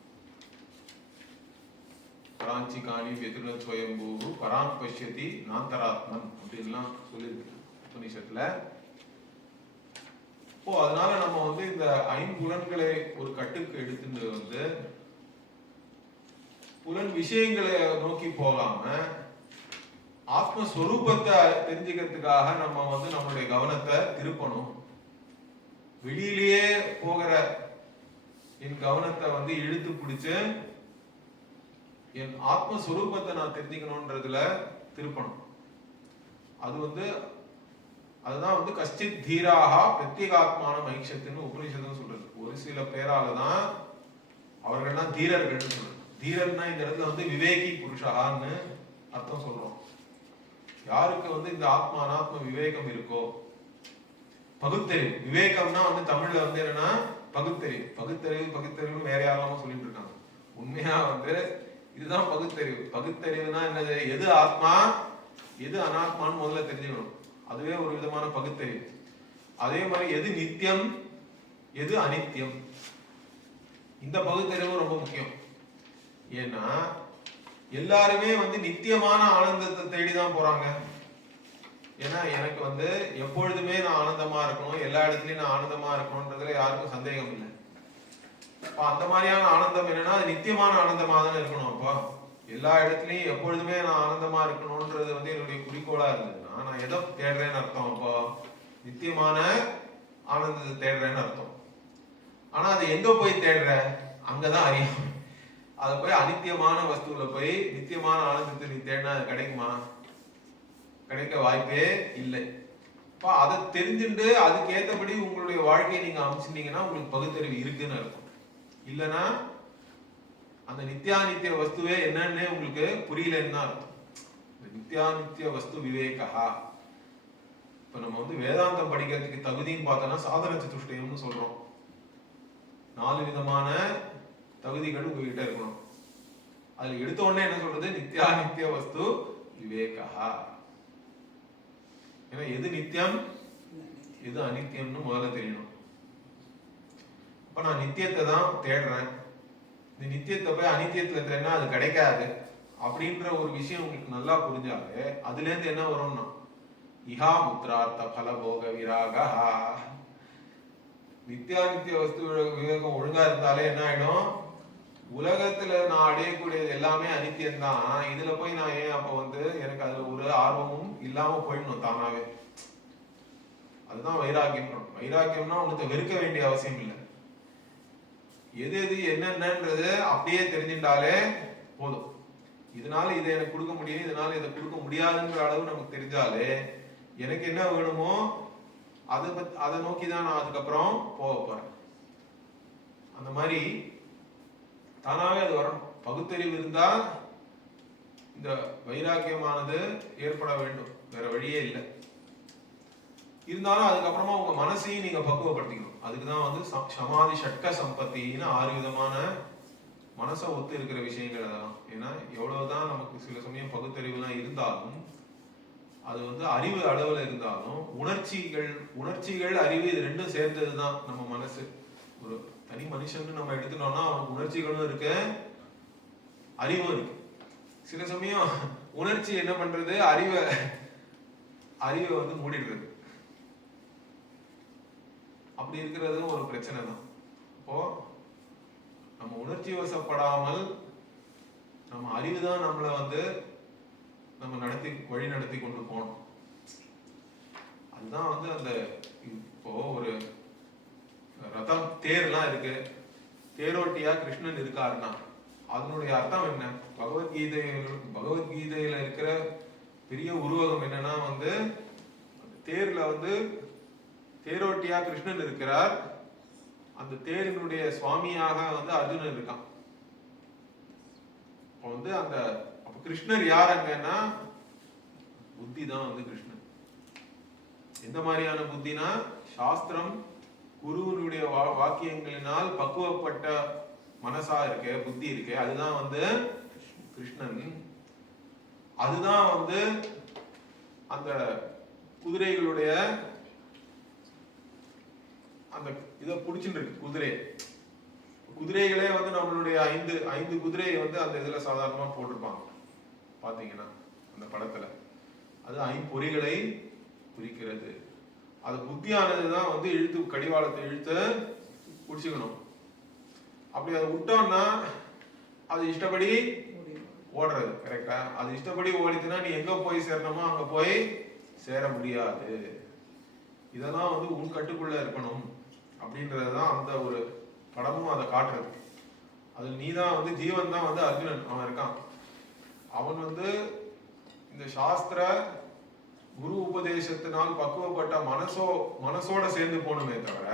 பராஞ்சி காணி வெதுன ஸ்வயம்பூ பரான் பஷ்யதி நாந்தராத்மன் அப்படின்லாம் சொல்லியிருக்கு உபனிஷத்துல. அதனால நம்ம வந்து இந்த ஐம்புலன்களை ஒரு கட்டுக்கு எடுத்துட்டு புலன் விஷயங்களை நோக்கி போகாம ஆத்மஸ்வரூபத்தை தெரிஞ்சுக்கிறதுக்காக நம்ம நம்மளுடைய கவனத்தை திருப்பணும். வெளியிலேயே போகிற என் கவனத்தை இழுத்து பிடிச்சு என் ஆத்மஸ்வரூபத்தை நான் தெரிஞ்சுக்கணும்ன்றதுல திருப்பணும். அது அதுதான் கஷ்டித் தீராகா பிரத்யேகாத்மான மைக்ஷத்துன்னு உபனிஷத்துன்னு சொல்றது. ஒரு சில பேரால தான் அவர்கள்லாம் தீரர்கள் சொல்றது. தீரர்னா இந்த இடத்துல விவேகி புருஷான்னு அர்த்தம் சொல்றோம். யாருக்கு இந்த ஆத்மா அனாத்ம விவேகம் இருக்கோ, பகுத்தறிவு. விவேகம்னா தமிழ்ல என்னன்னா பகுத்தறிவு. பகுத்தறிவு வேற யாரெல்லாம சொல்லிட்டு இருக்காங்க. உண்மையா இதுதான் பகுத்தறிவு. பகுத்தறிவுனா என்னது? எது ஆத்மா எது அனாத்மான்னு முதல்ல தெரிஞ்சுக்கணும். அதுவே ஒரு விதமான பகுத்தறிவு. அதே மாதிரி எது நித்தியம் எது அனித்தியம், இந்த பகுத்தறிவு ரொம்ப முக்கியம். ஏன்னா எல்லாருமே நித்தியமான ஆனந்தத்தை தேடிதான் போறாங்க. ஏன்னா எனக்கு எப்பொழுதுமே நான் ஆனந்தமா இருக்கணும், எல்லா இடத்துலயும் நான் ஆனந்தமா இருக்கணும்ன்றதுல யாருக்கும் சந்தேகம் இல்லை. அந்த மாதிரியான ஆனந்தம் என்னன்னா அது நித்தியமான ஆனந்தமா தானே இருக்கணும். அப்பா எல்லா இடத்துலயும் எப்பொழுதுமே நான் ஆனந்தமா இருக்கணும்ன்றது என்னுடைய குறிக்கோளா இருந்ததுன்னா நான் எதை தேடுறேன்னு அர்த்தம்? அப்போ நித்தியமான ஆனந்தத்தை தேடுறேன்னு அர்த்தம். ஆனா அது எங்க போய் தேடுற? அங்கதான் அறியும். அதை போய் அனித்தியமான வஸ்துல போய் நித்தியமான ஆனந்தத்தை நீ தேடினா அது கிடைக்குமா? கிடைக்க வாய்ப்பே இல்லை. அதை தெரிஞ்சுட்டு அதுக்கு ஏற்றபடி உங்களுடைய வாழ்க்கையை நீங்க அமைச்சிருந்தீங்கன்னா உங்களுக்கு பகுத்தறிவு இருக்குன்னு இருக்கும். இல்லைன்னா அந்த நித்தியானித்திய வஸ்துவே என்னன்னு உங்களுக்கு புரியலன்னு அர்த்தம். நித்தியானித்திய வஸ்து விவேகா. இப்ப நம்ம வேதாந்தம் படிக்கிறதுக்கு தகுதின்னு பார்த்தோம்னா சாதன சதுஷ்டயம்னு சொல்றோம். 4 விதமான தகுதிகள் உங்ககிட்ட இருக்கணும். அதுல எடுத்த உடனே என்ன சொல்றது? நித்தியானித்திய வஸ்து விவேகா. ஏன்னா எது நித்தியம் எது அனித்தியம்னு முதல்ல தெரியணும். அப்ப நான் நித்தியத்தை தான் தேடுறேன், இந்த நித்தியத்தை போய் அனித்தியத்துல தேடினா அது கிடைக்காது அப்படின்ற ஒரு விஷயம் உங்களுக்கு நல்லா புரிஞ்சாலே அதுல இருந்து என்ன வரும்னா இஹா முத்ரார்த்த பலபோக விராகா. நித்தியானித்திய வஸ்து விவேகம் ஒழுங்கா இருந்தாலே என்ன ஆயிடும்? உலகத்துல நான் அடையக்கூடியது எல்லாமே அனித்தியம்தான், இதுல போய் நான் ஏன் அப்ப எனக்கு அதுல ஒரு ஆர்வமும் இல்லாம போயிடணும் தானாவே. அதுதான் வைராக்கியம். வைராக்கியம்னா உனக்கு வெறுக்க வேண்டிய அவசியம் இல்லை. எது எது என்னென்னன்றது அப்படியே தெரிஞ்சுட்டாலே போதும். இதனால இதை எனக்கு கொடுக்க முடியும், இதனால இதை கொடுக்க முடியாதுன்ற அளவு நமக்கு தெரிஞ்சாலே எனக்கு என்ன வேணுமோ அதை நோக்கிதான் நான் அதுக்கப்புறம் போக போறேன். அந்த மாதிரி தானாவே அது வரணும். பகுத்தறிவு இருந்தா இந்த வைராக்கியமானது ஏற்பட வேண்டும், வேற வழியே இல்லை. இருந்தாலும் அதுக்கப்புறமா உங்க மனசையும் நீங்க பக்குவப்படுத்திக்கணும். அதுக்குதான் சமாதி ஷட்க சம்பத்தின்னு 6 விதமான மனசை ஒத்து இருக்கிற விஷயங்கள் அதெல்லாம். ஏன்னா எவ்வளவுதான் நமக்கு சில சமயம் பகுத்தறிவுலாம் இருந்தாலும் அது அறிவு அளவுல இருந்தாலும் உணர்ச்சிகள் அறிவு இது ரெண்டும் சேர்ந்ததுதான் நம்ம மனசு. ஒரு தனி மனுஷன் நம்ம எடுத்துட்டோம்னா அவனுக்கு உணர்ச்சிகளும் இருக்கு அறிவும் இருக்கு. சில சமயம் உணர்ச்சி என்ன பண்றது? அறிவை மூடிடுறது. அப்படி இருக்கிறதும் ஒரு பிரச்சனை தான். அப்போ நம்ம உணர்ச்சி வசப்படாமல் நம்ம அறிவுதான் நம்மளை நம்ம வழி நடத்தி கொண்டு போகணும். அதுதான் அந்த இப்போ ஒரு ரதம் தேர்லாம் இருக்கு, தேரோட்டியா கிருஷ்ணன் இருக்காருன்னா அதனுடைய அர்த்தம் என்ன? பகவத்கீதையில இருக்கிற பெரிய உருவகம் என்னன்னா தேர்ல தேரோட்டியா கிருஷ்ணன் இருக்கிறார், அந்த தேரினுடைய சுவாமியாக அர்ஜுனன் இருக்கான். அந்த கிருஷ்ணர் யார் அங்கன்னா புத்தி தான் கிருஷ்ணன். எந்த மாதிரியான புத்தினா சாஸ்திரம் குருவனுடைய வாக்கியங்களினால் பக்குவப்பட்ட மனசா இருக்கு, புத்தி இருக்கு, அதுதான் கிருஷ்ணன். அதுதான் அந்த குதிரைகளுடைய அந்த இதை பிடிச்சிட்டு இருக்கு. குதிரைகளே வந்து நம்மளுடைய ஐந்து குதிரையை வந்து அந்த இதுல சாதாரணமா போட்டிருப்பாங்க பாத்தீங்கன்னா அந்த படத்துல. அது ஐம்பொறிகளை குறிக்கிறது. அது புத்தியானதுதான் வந்து இழுத்து கடிவாளத்தை இழுத்து பிடிச்சிக்கணும். அப்படி அதை விட்டோம்னா அது இஷ்டப்படி ஓடுறது. கரெக்டா? அது இஷ்டப்படி ஓடிச்சுன்னா நீ எங்க போய் சேரணுமோ அங்க போய் சேர முடியாது. இதெல்லாம் வந்து உன் கட்டுக்குள்ள இருக்கணும் அப்படின்றதுதான் அந்த ஒரு படமும் அதை காட்டுறது. அது நீதான் வந்து ஜீவன் தான் வந்து அர்ஜுனன் அவன் இருக்கான். அவன் வந்து இந்த சாஸ்திர குரு உபதேசத்தினால் பக்குவப்பட்ட மனசோட சேர்ந்து போகணுமே தவிர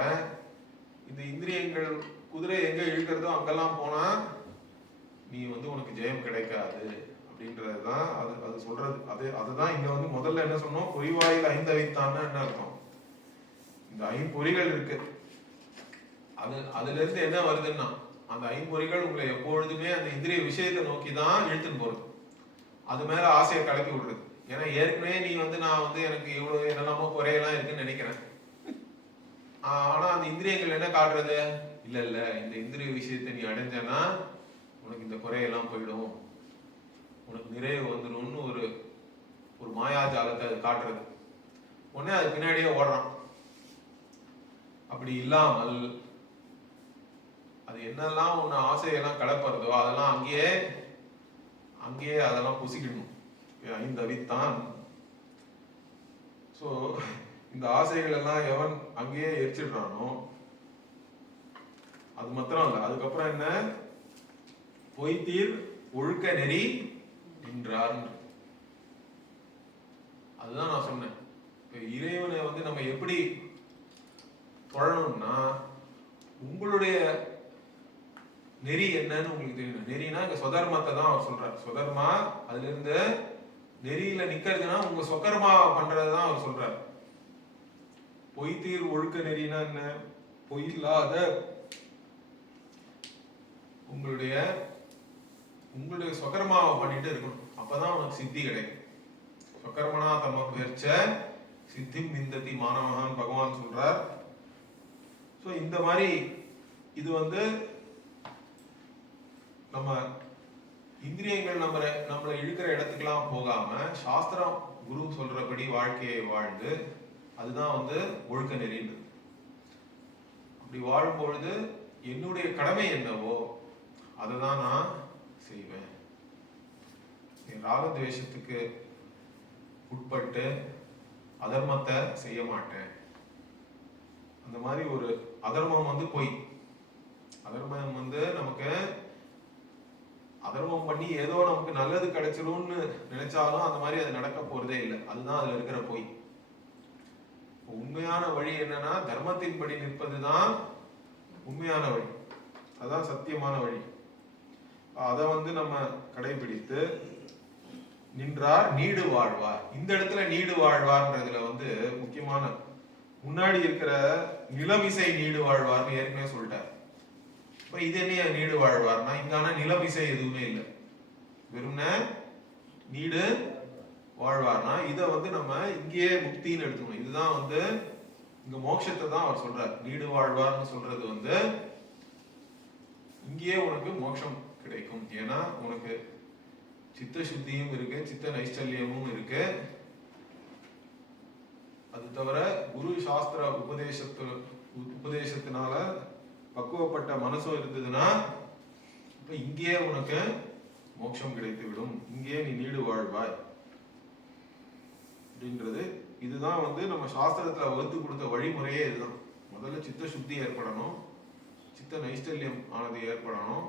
இந்த இந்திரியங்கள் குதிரை எங்க இழுக்கிறதோ அங்கெல்லாம் போனா நீ வந்து உனக்கு ஜெயம் கிடைக்காது அப்படின்றதுதான் அது சொல்றது. அதுதான் இங்க வந்து முதல்ல என்ன சொன்னோம், பொறிவாயில் ஐந்தவைத்தான்னு என்ன அர்த்தம். இந்த ஐம்பொறிகள் இருக்கு. அதுல இருந்து என்ன வருதுன்னா அந்த ஐம்பொறிகள் உங்களை எப்பொழுதுமே அந்த இந்திரிய விஷயத்தை நோக்கி தான் இழுத்துன்னு போறது. அது மேல ஆசையை கலப்பி விடுறது. ஏன்னா ஏற்கனவே நீ வந்து நான் வந்து எனக்கு இவ்வளவு என்னெல்லாமோ குறையெல்லாம் இருக்குன்னு நினைக்கிறேன். ஆனா அந்த இந்திரியங்கள் என்ன காட்டுறது, இல்ல இந்த இந்திரிய விஷயத்தை நீ அடைஞ்சனா உனக்கு இந்த குறையெல்லாம் போயிடும், உனக்கு நிறைவு வந்துடும்னு ஒரு மாயாஜாலத்தை அது காட்டுறது. உடனே அது பின்னாடியே ஓடுறான். அப்படி இல்லாமல் அது என்னெல்லாம் உன்னை ஆசையெல்லாம் கலப்புறதோ அதெல்லாம் அங்கேயே அதெல்லாம் புசிக்கணும். ஐந்தவித்தான். சோ இந்த ஆசைகள் எல்லாம் எவன் அங்கேயே எரிச்சிடுறானோ அது மாத்திரம் இல்ல, அதுக்கப்புறம் என்ன, பொய்தீர் ஒழுக்க நெறி நின்றார். அதுதான் நான் சொன்னேன். இறைவனை வந்து நம்ம எப்படி தொழணும்னா உங்களுடைய நெறி என்னன்னு உங்களுக்கு தெரியணும். நெறினா இங்க சொதர்மத்தை தான் அவர் சொல்றார். சொதர்மா அதுல இருந்து நெறியில நிக்கிறதுனா உங்க சொக்கர்மா பண்றதுதான் அவர் சொல்றார். பொய்தீர் ஒழுக்க நெறினா என்ன, பொய் இல்லாத உங்களுடைய சொக்கர்மாவை பண்ணிட்டு இருக்கணும். அப்பதான் உனக்கு சித்தி கிடைக்கும். சொக்கர்மனா தம்ம பெயர்ச்ச சித்தி மிந்ததி மானவகான் பகவான் சொல்றார். ஸோ இந்த மாதிரி இது வந்து நம்ம இந்திரியங்கள் நம்மளை இழுக்கிற இடத்துக்கெல்லாம் போகாம சாஸ்திரம் குரு சொல்றபடி வாழ்க்கையை வாழ்ந்து அதுதான் வந்து ஒழுக்க நெறின்றது. அப்படி வாழும் பொழுது என்னுடைய கடமை என்னவோ அதை தான் நான் செய்வேன். ராகத்வேஷத்துக்கு உட்பட்டு அதர்மத்தை செய்ய மாட்டேன். அந்த மாதிரி ஒரு அதர்மம் வந்து பொய். அதர்மம் வந்து நமக்கு அதர்மம் பண்ணி ஏதோ நமக்கு நல்லது கிடைச்சிரும்னு நினைச்சாலும் அந்த மாதிரி அது நடக்க போறதே இல்லை. அதுதான் அதுல இருக்கிற பொய். உண்மையான வழி என்னன்னா தர்மத்தின்படி நிற்பதுதான் உண்மையான வழி. அதான் சத்தியமான வழி. அதை வந்து நம்ம கடைபிடித்து நின்றார் நீடு வாழ்வார். இந்த இடத்துல நீடு வாழ்வார்ன்றதுல வந்து முக்கியமான முன்னாடி இருக்கிற நிலமிசை நீடு வாழ்வார்னு ஏற்கனவே சொல்லிட்டார். இது என்ன நீடு வாழ்வார்னா இங்கான நிலமிசை எதுவுமே இல்லை, வெறும்ன நீடு வாழ்வார்னா இதை வந்து நம்ம இங்கேயே முக்தின்னு எடுத்துக்கணும். இதுதான் வந்து இங்க மோட்சத்தை தான் அவர் சொல்றார். நீடு வாழ்வார்னு சொல்றது வந்து இங்கேயே உனக்கு மோட்சம் கிடைக்கும். ஏன்னா உனக்கு சித்த சுத்தியும் இருக்கு, சித்த நைஷ்டல்யமும் இருக்கு. அது தவிர குரு சாஸ்திர உபதேசத்தினால பக்குவப்பட்ட மனசும் இருந்ததுன்னா இப்ப இங்கேயே உனக்கு மோட்சம் கிடைத்து விடும். இங்கேயே நீ நீடு வாழ்வாய் அப்படின்றது. இதுதான் வந்து நம்ம சாஸ்திரத்துல வகுத்து கொடுத்த வழிமுறையே இதுதான். முதல்ல சித்த சுத்தி ஏற்படணும், சித்த நைஷ்டல்யம் ஆனது ஏற்படணும்,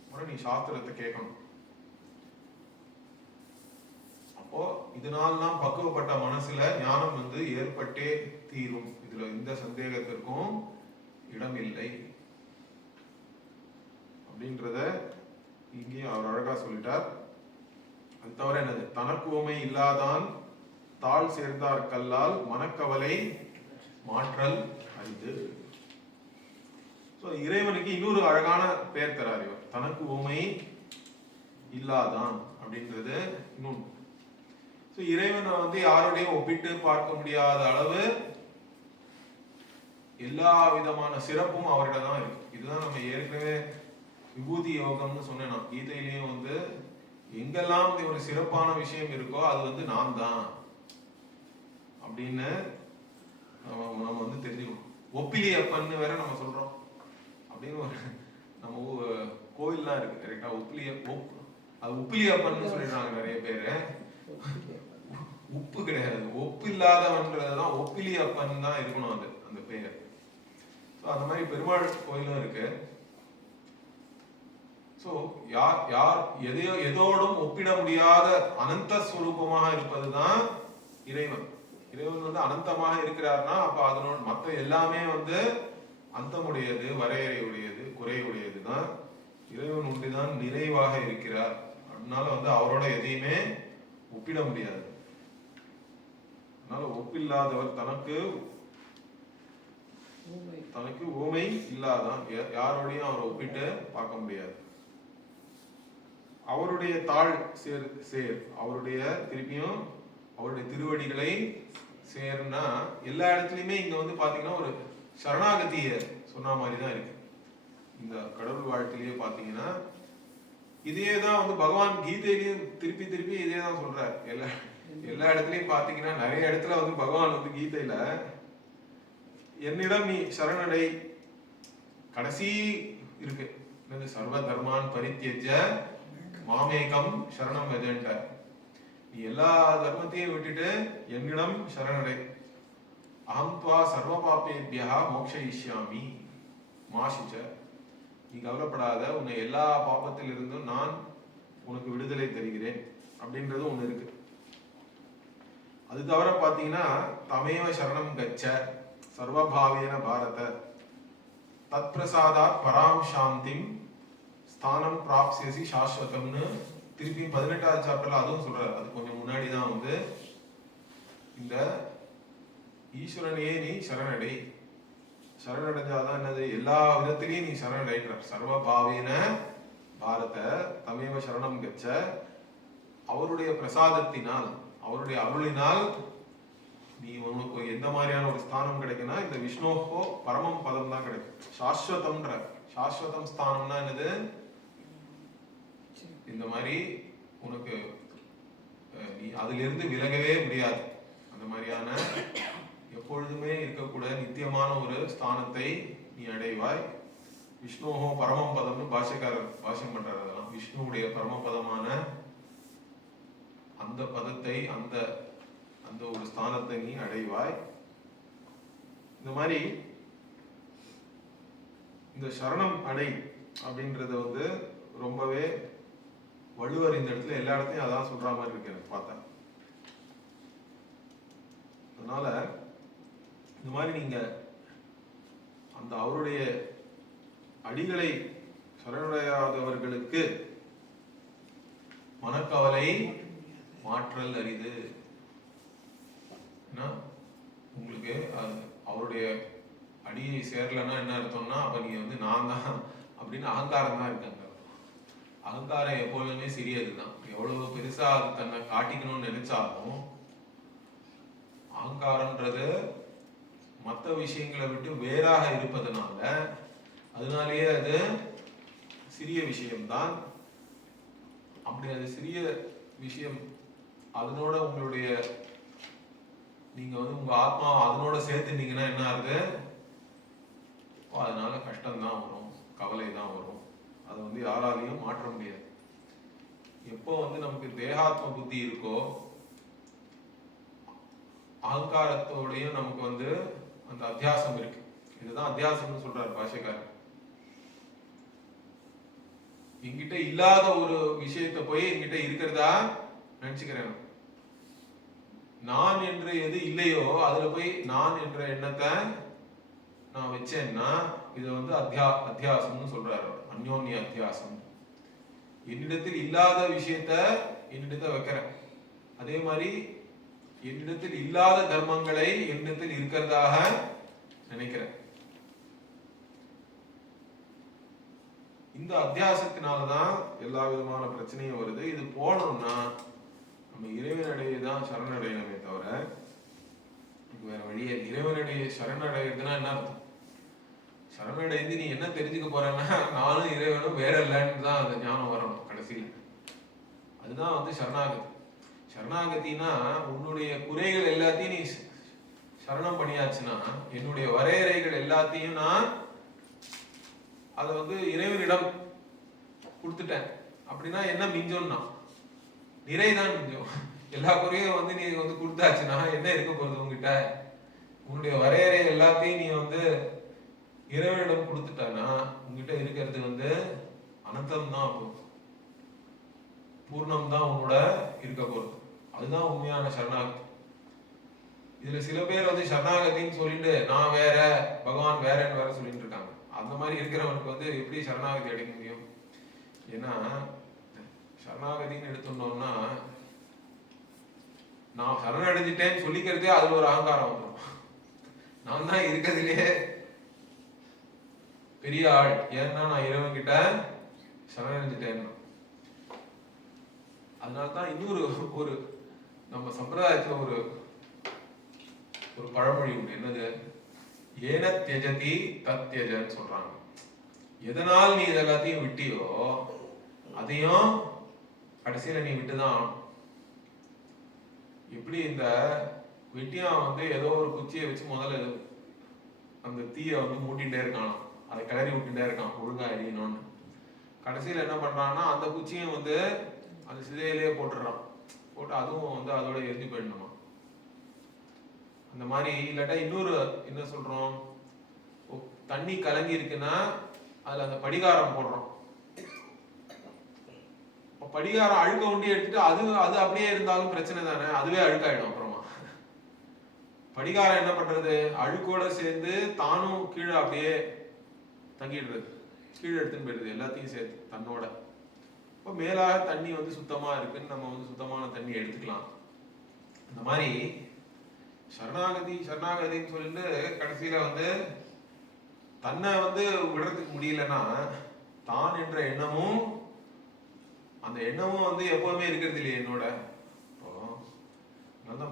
அப்புறம் நீ சாஸ்திரத்தை கேட்கணும். அப்போ இதனால்தான் பக்குவப்பட்ட மனசுல ஞானம் வந்து ஏற்பட்டே தீரும். இதுல எந்த சந்தேகத்திற்கும் இடம் இல்லை அப்படின்றத இங்கேயும் அவர் அழகா சொல்லிட்டார். அது தவிர என்னது, தனக்கு உமை இல்லாதான் தாழ் சேர்ந்தார் கல்லால் மனக்கவலை மாற்றல் அரிது. இறைவனுக்கு இன்னொரு அழகான பெயர் தரார் இவர். தனக்கு உமை இல்லாதான் அப்படின்றது இன்னொன்று. இறைவனை வந்து யாரோடையும் ஒப்பிட்டு பார்க்க முடியாத அளவு எல்லா விதமான சிறப்பும் அவர்கிட்ட தான் இருக்கு. இதுதான் நம்ம ஏற்கனவே விபூதி யோகம்னு சொன்னேன். நான் கீதையிலையும் வந்து எங்கெல்லாம் ஒரு சிறப்பான விஷயம் இருக்கோ அது வந்து நான் தான் அப்படின்னு நம்ம வந்து தெரிஞ்சுக்கணும். ஒப்பிலி அப்பன்னு வேற நம்ம சொல்றோம் அப்படின்னு ஒரு நம்ம கோயில்லாம் இருக்கு கரெக்டா. அது உப்பிலி அப்பன்னு சொல்லிடுறாங்க நிறைய பேரு. உப்பு கிடையாது, ஒப்பு இல்லாதவன்றதுதான் ஒப்பிலி அப்பன் தான் இருக்கணும் அது அந்த பெயர். அந்த மாதிரி பெருமாள் கோயிலும் இருக்கு. சோ யார் எதோடும் ஒப்பிட முடியாத அனந்த ஸ்வரூபமாக இருப்பதுதான் இறைவன். இறைவன் வந்து அனந்தமாக இருக்கிறார்னா அப்ப அதனோட மற்ற எல்லாமே வந்து அந்தமுடையது, வரையறை உடையது, குறையுடையது தான். இறைவன் ஒன்றுதான் நிறைவாக இருக்கிறார். அதனால வந்து அவரோட எதையுமே ஒப்பிட முடியாது. அதனால ஒப்பில்லாதவர் தனக்கு ஊமை இல்லாதான். யாரோடையும் அவரை ஒப்பிட்டு பார்க்க முடியாது. அவருடைய தாழ் சேர் அவருடைய திருப்பியும் அவருடைய திருவடிகளை சேர்னா எல்லா இடத்துலயுமே இங்க வந்து பாத்தீங்கன்னா ஒரு சரணாகதிய சொன்ன மாதிரி தான் இருக்கு. இந்த கடவுள் வாழ்க்கையிலேயே பாத்தீங்கன்னா இதேதான் வந்து பகவான் கீதையிலையும் திருப்பி திருப்பி இதே தான் சொல்றார். எல்லா இடத்துலயும் பாத்தீங்கன்னா நிறைய இடத்துல வந்து பகவான் வந்து கீதையில என்னிடம் நீ சரணடை கடைசி இருக்கு. சர்வ தர்மான் பரித்யஜ மாமேகம் சரணம் எஜென்ட. நீ எல்லா தர்மத்தையும் விட்டுட்டு என்னிடம் சரணடை. அகம் துவா சர்வ பாப்பேபியா மோக்ஷயிஷ்யாமி மாஷிச்ச. நீ கவலைப்படாத, உன்னை எல்லா பாப்பத்தில் இருந்தும் நான் உனக்கு விடுதலை தருகிறேன் அப்படின்றது ஒண்ணு இருக்கு. அது தவிர பாத்தீங்கன்னா தமேவ சரணம் கச்ச சர்வபாவேன பாரத தத் பிரசாதா பராம் சாந்திம் ஸ்தானம் பிராப்சியசி சாஸ்வதம்னு திருப்பி 18வது சாப்டர்ல அதுவும் சொல்றாரு. அது கொஞ்சம் முன்னாடி தான் வந்து இந்த ஈஸ்வரனையே நீ சரணடை. சரணடைஞ்சாதான் என்னது, எல்லா விதத்திலையும் நீ சரணடைகிறார். சர்வபாவேன பாரத தமேவ சரணம் கச்ச. அவருடைய பிரசாதத்தினால், அவருடைய அருளினால் நீ உனக்கு எந்த மாதிரியான ஒரு ஸ்தானம் கிடைக்குன்னா இந்த விஷ்ணோஹோ பரமம் பதம் தான் கிடைக்கும். சாஸ்வதம்ன்ற சாஸ்வதம் ஸ்தானம்னா என்னது, இந்த மாதிரி உனக்கு நீ அதுல இருந்து விலகவே முடியாது. அந்த மாதிரியான எப்பொழுதுமே இருக்கக்கூட நித்தியமான ஒரு ஸ்தானத்தை நீ அடைவாய். விஷ்ணுஹோ பரமம் பதம்னு பாஷ்யக்காரர் பாஷ்யம் பண்றாரு. அதெல்லாம் விஷ்ணுவுடைய பரமபதமான அந்த பதத்தை அந்த அந்த ஒரு ஸ்தானத்தை நீ அடைவாய். இந்த மாதிரி இந்த சரணம் அடை அப்படின்றத வந்து ரொம்பவே வள்ளுவர் இந்த இடத்துல எல்லா இடத்தையும் அதான் சொல்ற மாதிரி இருக்கு எனக்கு பார்த்தேன். அதனால இந்த மாதிரி நீங்க அந்த அவருடைய அடிகளை சரணடையாதவர்களுக்கு மனக்கவலை மாற்றல் அரிது. உங்களுக்கு அவருடைய அடியை சேரலன்னா என்ன அர்த்தம்னா அப்ப நீங்க வந்து நான் தான் அப்படின்னு அகங்காரம் தான் இருக்காங்க. அகங்காரம் எப்பொழுதுமே சிறியதுதான். எவ்வளவு பெருசா அது தன்னை காட்டிக்கணும்னு நினைச்சாலும் அகங்காரம்ன்றது மற்ற விஷயங்களை விட்டு வேறாக இருப்பதனால அதனாலேயே அது சிறிய விஷயம்தான். அப்படி அது சிறிய விஷயம் அதனோட உங்களுடைய நீங்க வந்து உங்க ஆத்மா அதனோட சேர்த்துட்டீங்கன்னா என்ன ஆகுது, அதனால கஷ்டம் தான் வரும், கவலை தான் வரும். அதை வந்து யாராலையும் மாற்ற முடியாது. எப்போ வந்து நமக்கு தேகாத்ம புத்தி இருக்கோ அகங்காரத்தோடையும் நமக்கு வந்து அந்த அத்தியாசம் இருக்கு. இதுதான் அத்தியாசம்னு சொல்றாரு பாஷ்யக்காரர். என்கிட்ட இல்லாத ஒரு விஷயத்தை போய் என்கிட்ட இருக்கிறதா நினைச்சுக்கிறேன். நான் என்ற எது இல்லையோ அதுல போய் நான் என்ற எண்ணத்தை நான் வச்சேன்னா இதை வந்து அத்தியாசம்னு சொல்றாரு. அந்யோன்ய அத்தியாசம். என்னிடத்தில் இல்லாத விஷயத்த என்னிடத்தை வைக்கிறேன். அதே மாதிரி என்னிடத்தில் இல்லாத தர்மங்களை என்னிடத்தில் இருக்கிறதாக நினைக்கிறேன். இந்த அத்தியாசத்தினாலதான் எல்லா விதமான பிரச்சனையும் வருது. இது போனோம்னா நம்ம இறைவனடையை தான் சரணடையணுமே தவிர வேற வழியே. இறைவனடைய சரணடைகிறதுனா என்ன அர்த்தம்? சரணடைந்து நீ என்ன தெரிஞ்சுக்க போறன்னா நானும் இறைவனும் வேற இல்லைன்னு தான் அந்த ஞானம் வரணும் கடைசியில். அதுதான் வந்து சரணாகதி. சரணாகதினா உன்னுடைய குறைகள் எல்லாத்தையும் நீ சரணம் பண்ணியாச்சுன்னா, என்னுடைய வரையறைகள் எல்லாத்தையும் நான் அதை வந்து இறைவனிடம் கொடுத்துட்டேன் அப்படின்னா என்ன மிஞ்சோம்னா நிறைதான் மிஞ்சம். எல்லா குறையும் வந்து நீ வந்து கொடுத்தாச்சுன்னா என்ன இருக்க போகுது உங்ககிட்ட? உன்னுடைய வரையறை எல்லாத்தையும் நீ வந்து இறைவனிடம் கொடுத்துட்டானா உங்ககிட்ட இருக்கிறது வந்து அனந்தம் தான், பூர்ணம் தான் உன்னோட இருக்க போறது. அதுதான் உண்மையான சரணாகதி. இதுல சில பேர் வந்து சரணாகதின்னு சொல்லிட்டு நான் வேற பகவான் வேறன்னு வேற சொல்லிட்டு இருக்காங்க. அந்த மாதிரி இருக்கிறவனுக்கு வந்து எப்படி சரணாகதி அடைக்க முடியும்? ஏன்னா சரணாகதின்னு எடுத்துட்டோம்னா நான் சரணடைஞ்சிட்டேன்னு சொல்லிக்கிறதே அதுல ஒரு அகங்காரம் வந்துடும். நான் தான் இருக்கிறதுலே பெரிய ஆள், ஏன்னா நான் இறைவன் கிட்ட சரணடைஞ்சிட்டேன். அதனால்தான் இன்னொரு ஒரு நம்ம சம்பிரதாயத்துல ஒரு ஒரு பழமொழி உண்டு. என்னது? ஏன தியஜதி தத் தியஜன்னு சொல்றாங்க. எதனால் நீ இதெல்லாத்தையும் விட்டியோ அதையும் கடைசியில நீ விட்டுதான். எப்படி இந்த வெட்டியான் வந்து ஏதோ ஒரு குச்சியை வச்சு முதல்ல அந்த தீயை வந்து மூட்டிகிட்டே இருக்கான், அதை கிளறி விட்டுட்டே இருக்கான் ஒழுங்கா எரியணும்னு. கடைசியில் என்ன பண்றான்னா அந்த குச்சியும் வந்து அந்த சிதையிலேயே போட்டுடுறான். போட்டு அதுவும் வந்து அதோட எரிஞ்சு போயிடணுமா. அந்த மாதிரி இல்லாட்டா இன்னொரு என்ன சொல்றோம், தண்ணி கலங்கி இருக்குன்னா அதுல அந்த படிகாரம் போடுறோம். படிகாரம் அழுக்க உண்டி எடுத்துட்டு அது அப்படியே இருந்தாலும் பிரச்சனை தானே, அதுவே அழுக்காயிடும். அப்புறமா படிகாரம் என்ன பண்றது, அழுக்கோட சேர்ந்து தானும் கீழே அப்படியே தங்கிடுறது, கீழே எடுத்துன்னு போயிடுது எல்லாத்தையும் சேர்த்து தன்னோட. இப்போ மேலாக தண்ணி வந்து சுத்தமா இருக்குன்னு நம்ம வந்து சுத்தமான தண்ணி எடுத்துக்கலாம். அந்த மாதிரி சரணாகதி சரணாகதின்னு சொல்லிட்டு கடைசியில வந்து தன்னை வந்து விடுறதுக்கு முடியலன்னா தான் என்ற எண்ணமும் அந்த எண்ணமும் வந்து எப்பவுமே இருக்கிறது இல்லையே என்னோட. இப்போ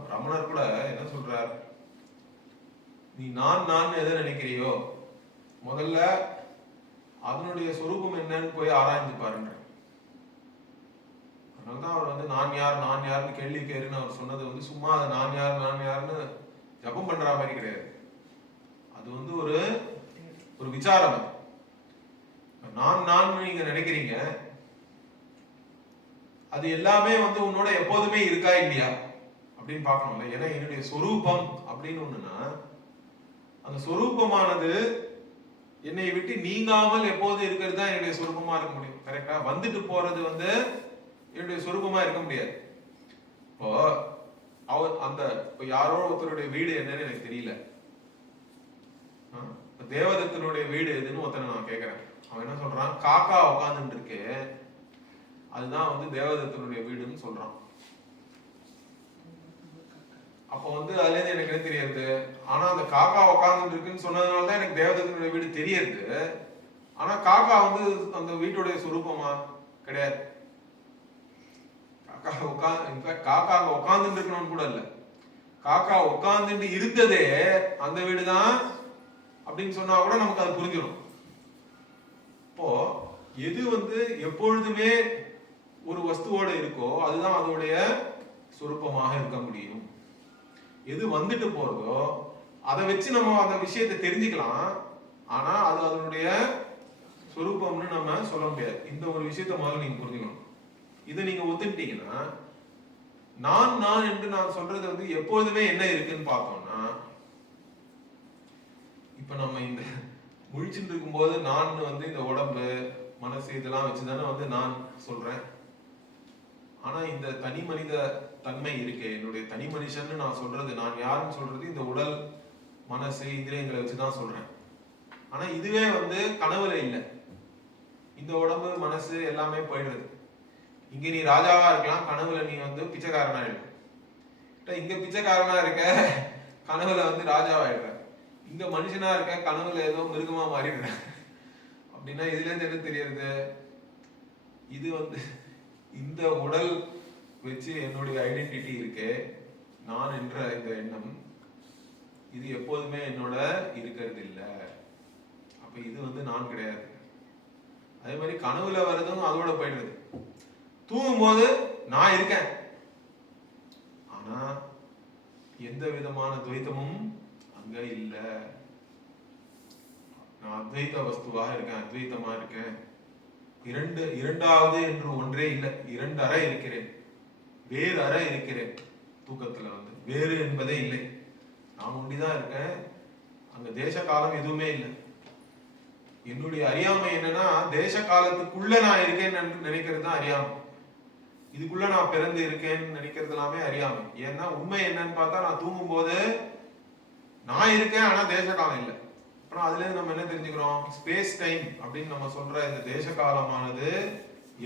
பிரமணர் கூட என்ன சொல்றார், நீ நான் எதை நினைக்கிறியோ முதல்ல அதனுடைய சொரூபம் என்னன்னு போய் ஆராய்ந்து பாருங்க. அதனால்தான் அவர் வந்து நான் யாருன்னு கேள்வி கேருன்னு அவர் சொன்னது வந்து சும்மா அதை நான் யாருன்னு ஜபம் பண்ற மாதிரி கிடையாது. அது வந்து ஒரு விசாரம். நான் நீங்க நினைக்கிறீங்க, அது எல்லாமே வந்து உன்னோட எப்போதுமே இருக்கா இல்லையா அப்படின்னு பார்க்கணும்ல. ஏன்னா என்னுடைய சொரூபம் அப்படின்னு ஒண்ணுன்னா அந்த சொரூபமானது என்னை விட்டு நீங்காமல் எப்போது இருக்கிறது தான் என்னுடைய சொரூபமா இருக்க முடியும். கரெக்டா? வந்துட்டு போறது வந்து என்னுடைய சொரூபமா இருக்க முடியாது. இப்போ இப்போ யாரோ ஒருத்தருடைய வீடு என்னன்னு எனக்கு தெரியல, தேவதத்தனுடைய வீடு எதுன்னு ஒருத்தனை நான் கேட்கிறேன். அவன் என்ன சொல்றான், காக்கா உட்காந்துட்டு இருக்கு, அதுதான் வந்து தேவதத்தனுடைய வீடுன்னு சொல்றான். அப்போ வந்து அதுல இருந்து எனக்கு என்ன தெரியாது, ஆனா அந்த காக்கா உட்காந்துட்டு இருக்குன்னு சொன்னதுனாலதான் எனக்கு தேவதத்தனுடைய வீடு தெரியுது. ஆனா காக்கா வந்து அந்த வீட்டுடைய சுரூபமா கிடையாது. காக்கா அங்க உட்காந்துட்டு இருக்கணும்னு கூட இல்ல, காக்கா உட்காந்துட்டு இருந்ததே அந்த வீடுதான் அப்படின்னு சொன்னா கூட நமக்கு அது புரிஞ்சிடும். இப்போ எது வந்து எப்பொழுதுமே ஒரு வஸ்துவோட இருக்கோ அதுதான் அதோடைய சுரூபமாக இருக்க முடியும். எது வந்துட்டு போறதோ அதை வச்சு நம்ம அந்த விஷயத்தை தெரிஞ்சுக்கலாம், ஆனா அது அதனுடைய சுரூபம்னு நம்ம சொல்ல முடியாது. இந்த ஒரு விஷயத்த முதல்ல நீங்க புரிஞ்சுக்கணும். இதை நீங்க ஒத்துக்கிட்டீங்கன்னா நான் என்று நான் சொல்றது வந்து எப்பொழுதுமே என்ன இருக்குன்னு பார்த்தோம்னா, இப்ப நம்ம இந்த முழிச்சுட்டு இருக்கும்போது நான் வந்து இந்த உடம்பு மனசு இதெல்லாம் வச்சுதானே வந்து நான் சொல்றேன். ஆனா இந்த தனி மனித தன்மை இருக்கு, என்னுடைய தனி மனுஷன்னு நான் சொல்றது, நான் யாருன்னு சொல்றது இந்த உடல் மனசு இந்திரியங்களை வச்சுதான் சொல்றேன். ஆனா இதுவே வந்து கனவுல இல்லை, இந்த உடம்பு மனசு எல்லாமே போயிடுறது. இங்க நீ ராஜாவா இருக்கலாம், கனவுல நீ வந்து பிச்சைக்காரனா இருக்க. இங்க பிச்சைக்காரனா இருக்க, கனவுல வந்து ராஜாவாயிடுற. இங்க மனுஷனா இருக்க, கனவுல ஏதோ மிருகமா மாறிடுற. அப்படின்னா இதுல இருந்து என்ன தெரியுது, இது வந்து இந்த உடல் வச்சு என்னுடைய ஐடென்டிட்டி இருக்கு, நான் என்ற இந்த எண்ணம், இது எப்போதுமே என்னோட இருக்கிறது இல்லை. அப்ப இது வந்து நான் கிடையாது. அதே மாதிரி கனவுல வர்றதும் அதோட போயிடுறது. தூங்கும் போது நான் இருக்கேன், ஆனா எந்த விதமான துவைத்தமும் அங்க இல்ல. நான் அத்வைத வஸ்துவாக இருக்கேன், அத்வைத்தமா இருக்கேன். இரண்டாவது என்று ஒன்றே இல்லை, இரண்டு அறை இருக்கிறேன், வேறு அறை இருக்கிறேன். தூக்கத்துல வந்து வேறு என்பதே இல்லை, நான் ஒண்டிதான் இருக்கேன். அங்க தேச காலம் எதுவுமே இல்லை. என்னுடைய அறியாமை என்னன்னா, தேச காலத்துக்குள்ள நான் இருக்கேன்னு நினைக்கிறது தான் அறியாமை. இதுக்குள்ள நான் பிறந்து இருக்கேன்னு நினைக்கிறது எல்லாமே அறியாமை. ஏன்னா உண்மை என்னன்னு பார்த்தா, நான் தூங்கும் போது நான் இருக்கேன், ஆனா தேச காலம் இல்லை. அப்புறம் அதுல இருந்து நம்ம என்ன தெரிஞ்சுக்கிறோம், ஸ்பேஸ் டைம் அப்படின்னு நம்ம சொல்ற இந்த தேச காலமானது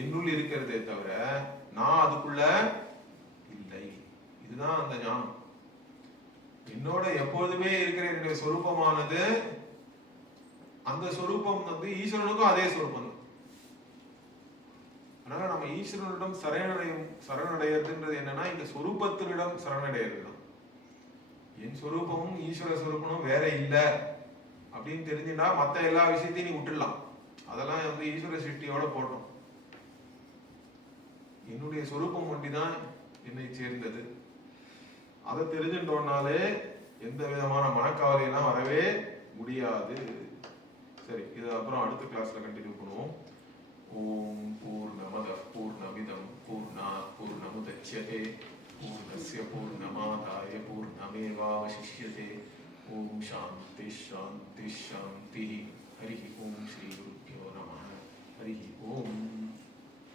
என்னுள் இருக்கிறதே தவிர நான் அதுக்குள்ள இல்லை. இதுதான் அந்த ஞானம். என்னோட எப்போதுமே இருக்கிற என்னுடைய சொரூபமானது, அந்த சொரூபம் வந்து ஈஸ்வரனுக்கும் அதே சொரூபம் தான். அதனால நம்ம ஈஸ்வரனிடம் சரணடைறதுன்றது என்னன்னா, இந்த சொரூபத்தினிடம் சரணடைறது தான். என் சொரூபமும் ஈஸ்வர சொரூபமும் வேற இல்லை அப்படின்னு தெரிஞ்சுட்டா மற்ற எல்லா விஷயத்தையும் நீ விட்டுடலாம். அதெல்லாம் வந்து ஈஸ்வர சிருஷ்டியோட போட்டோம். என்னுடைய சொரூபம் ஒண்டிதான் என்னை சேர்ந்தது. அதை தெரிஞ்சுட்டோம்னாலே எந்த விதமான மனக்கவலையெல்லாம் வரவே முடியாது. சரி, இது அப்புறம் அடுத்த கிளாஸ்ல கண்டினியூ பண்ணுவோம். ஓம் பூர்ணமதః பூர்ணமிதம் பூர்ணாத் பூர்ணமுதச்யதே பூர்ணஸ்ய பூர்ணமாதாய பூர்ணமேவாவசிஷ்யதே. ஓம் சாந்தி சாந்தி சாந்தி. ஹரி ஓம் ஸ்ரீ குருப்யோ நமः. ஹரி ஓம்.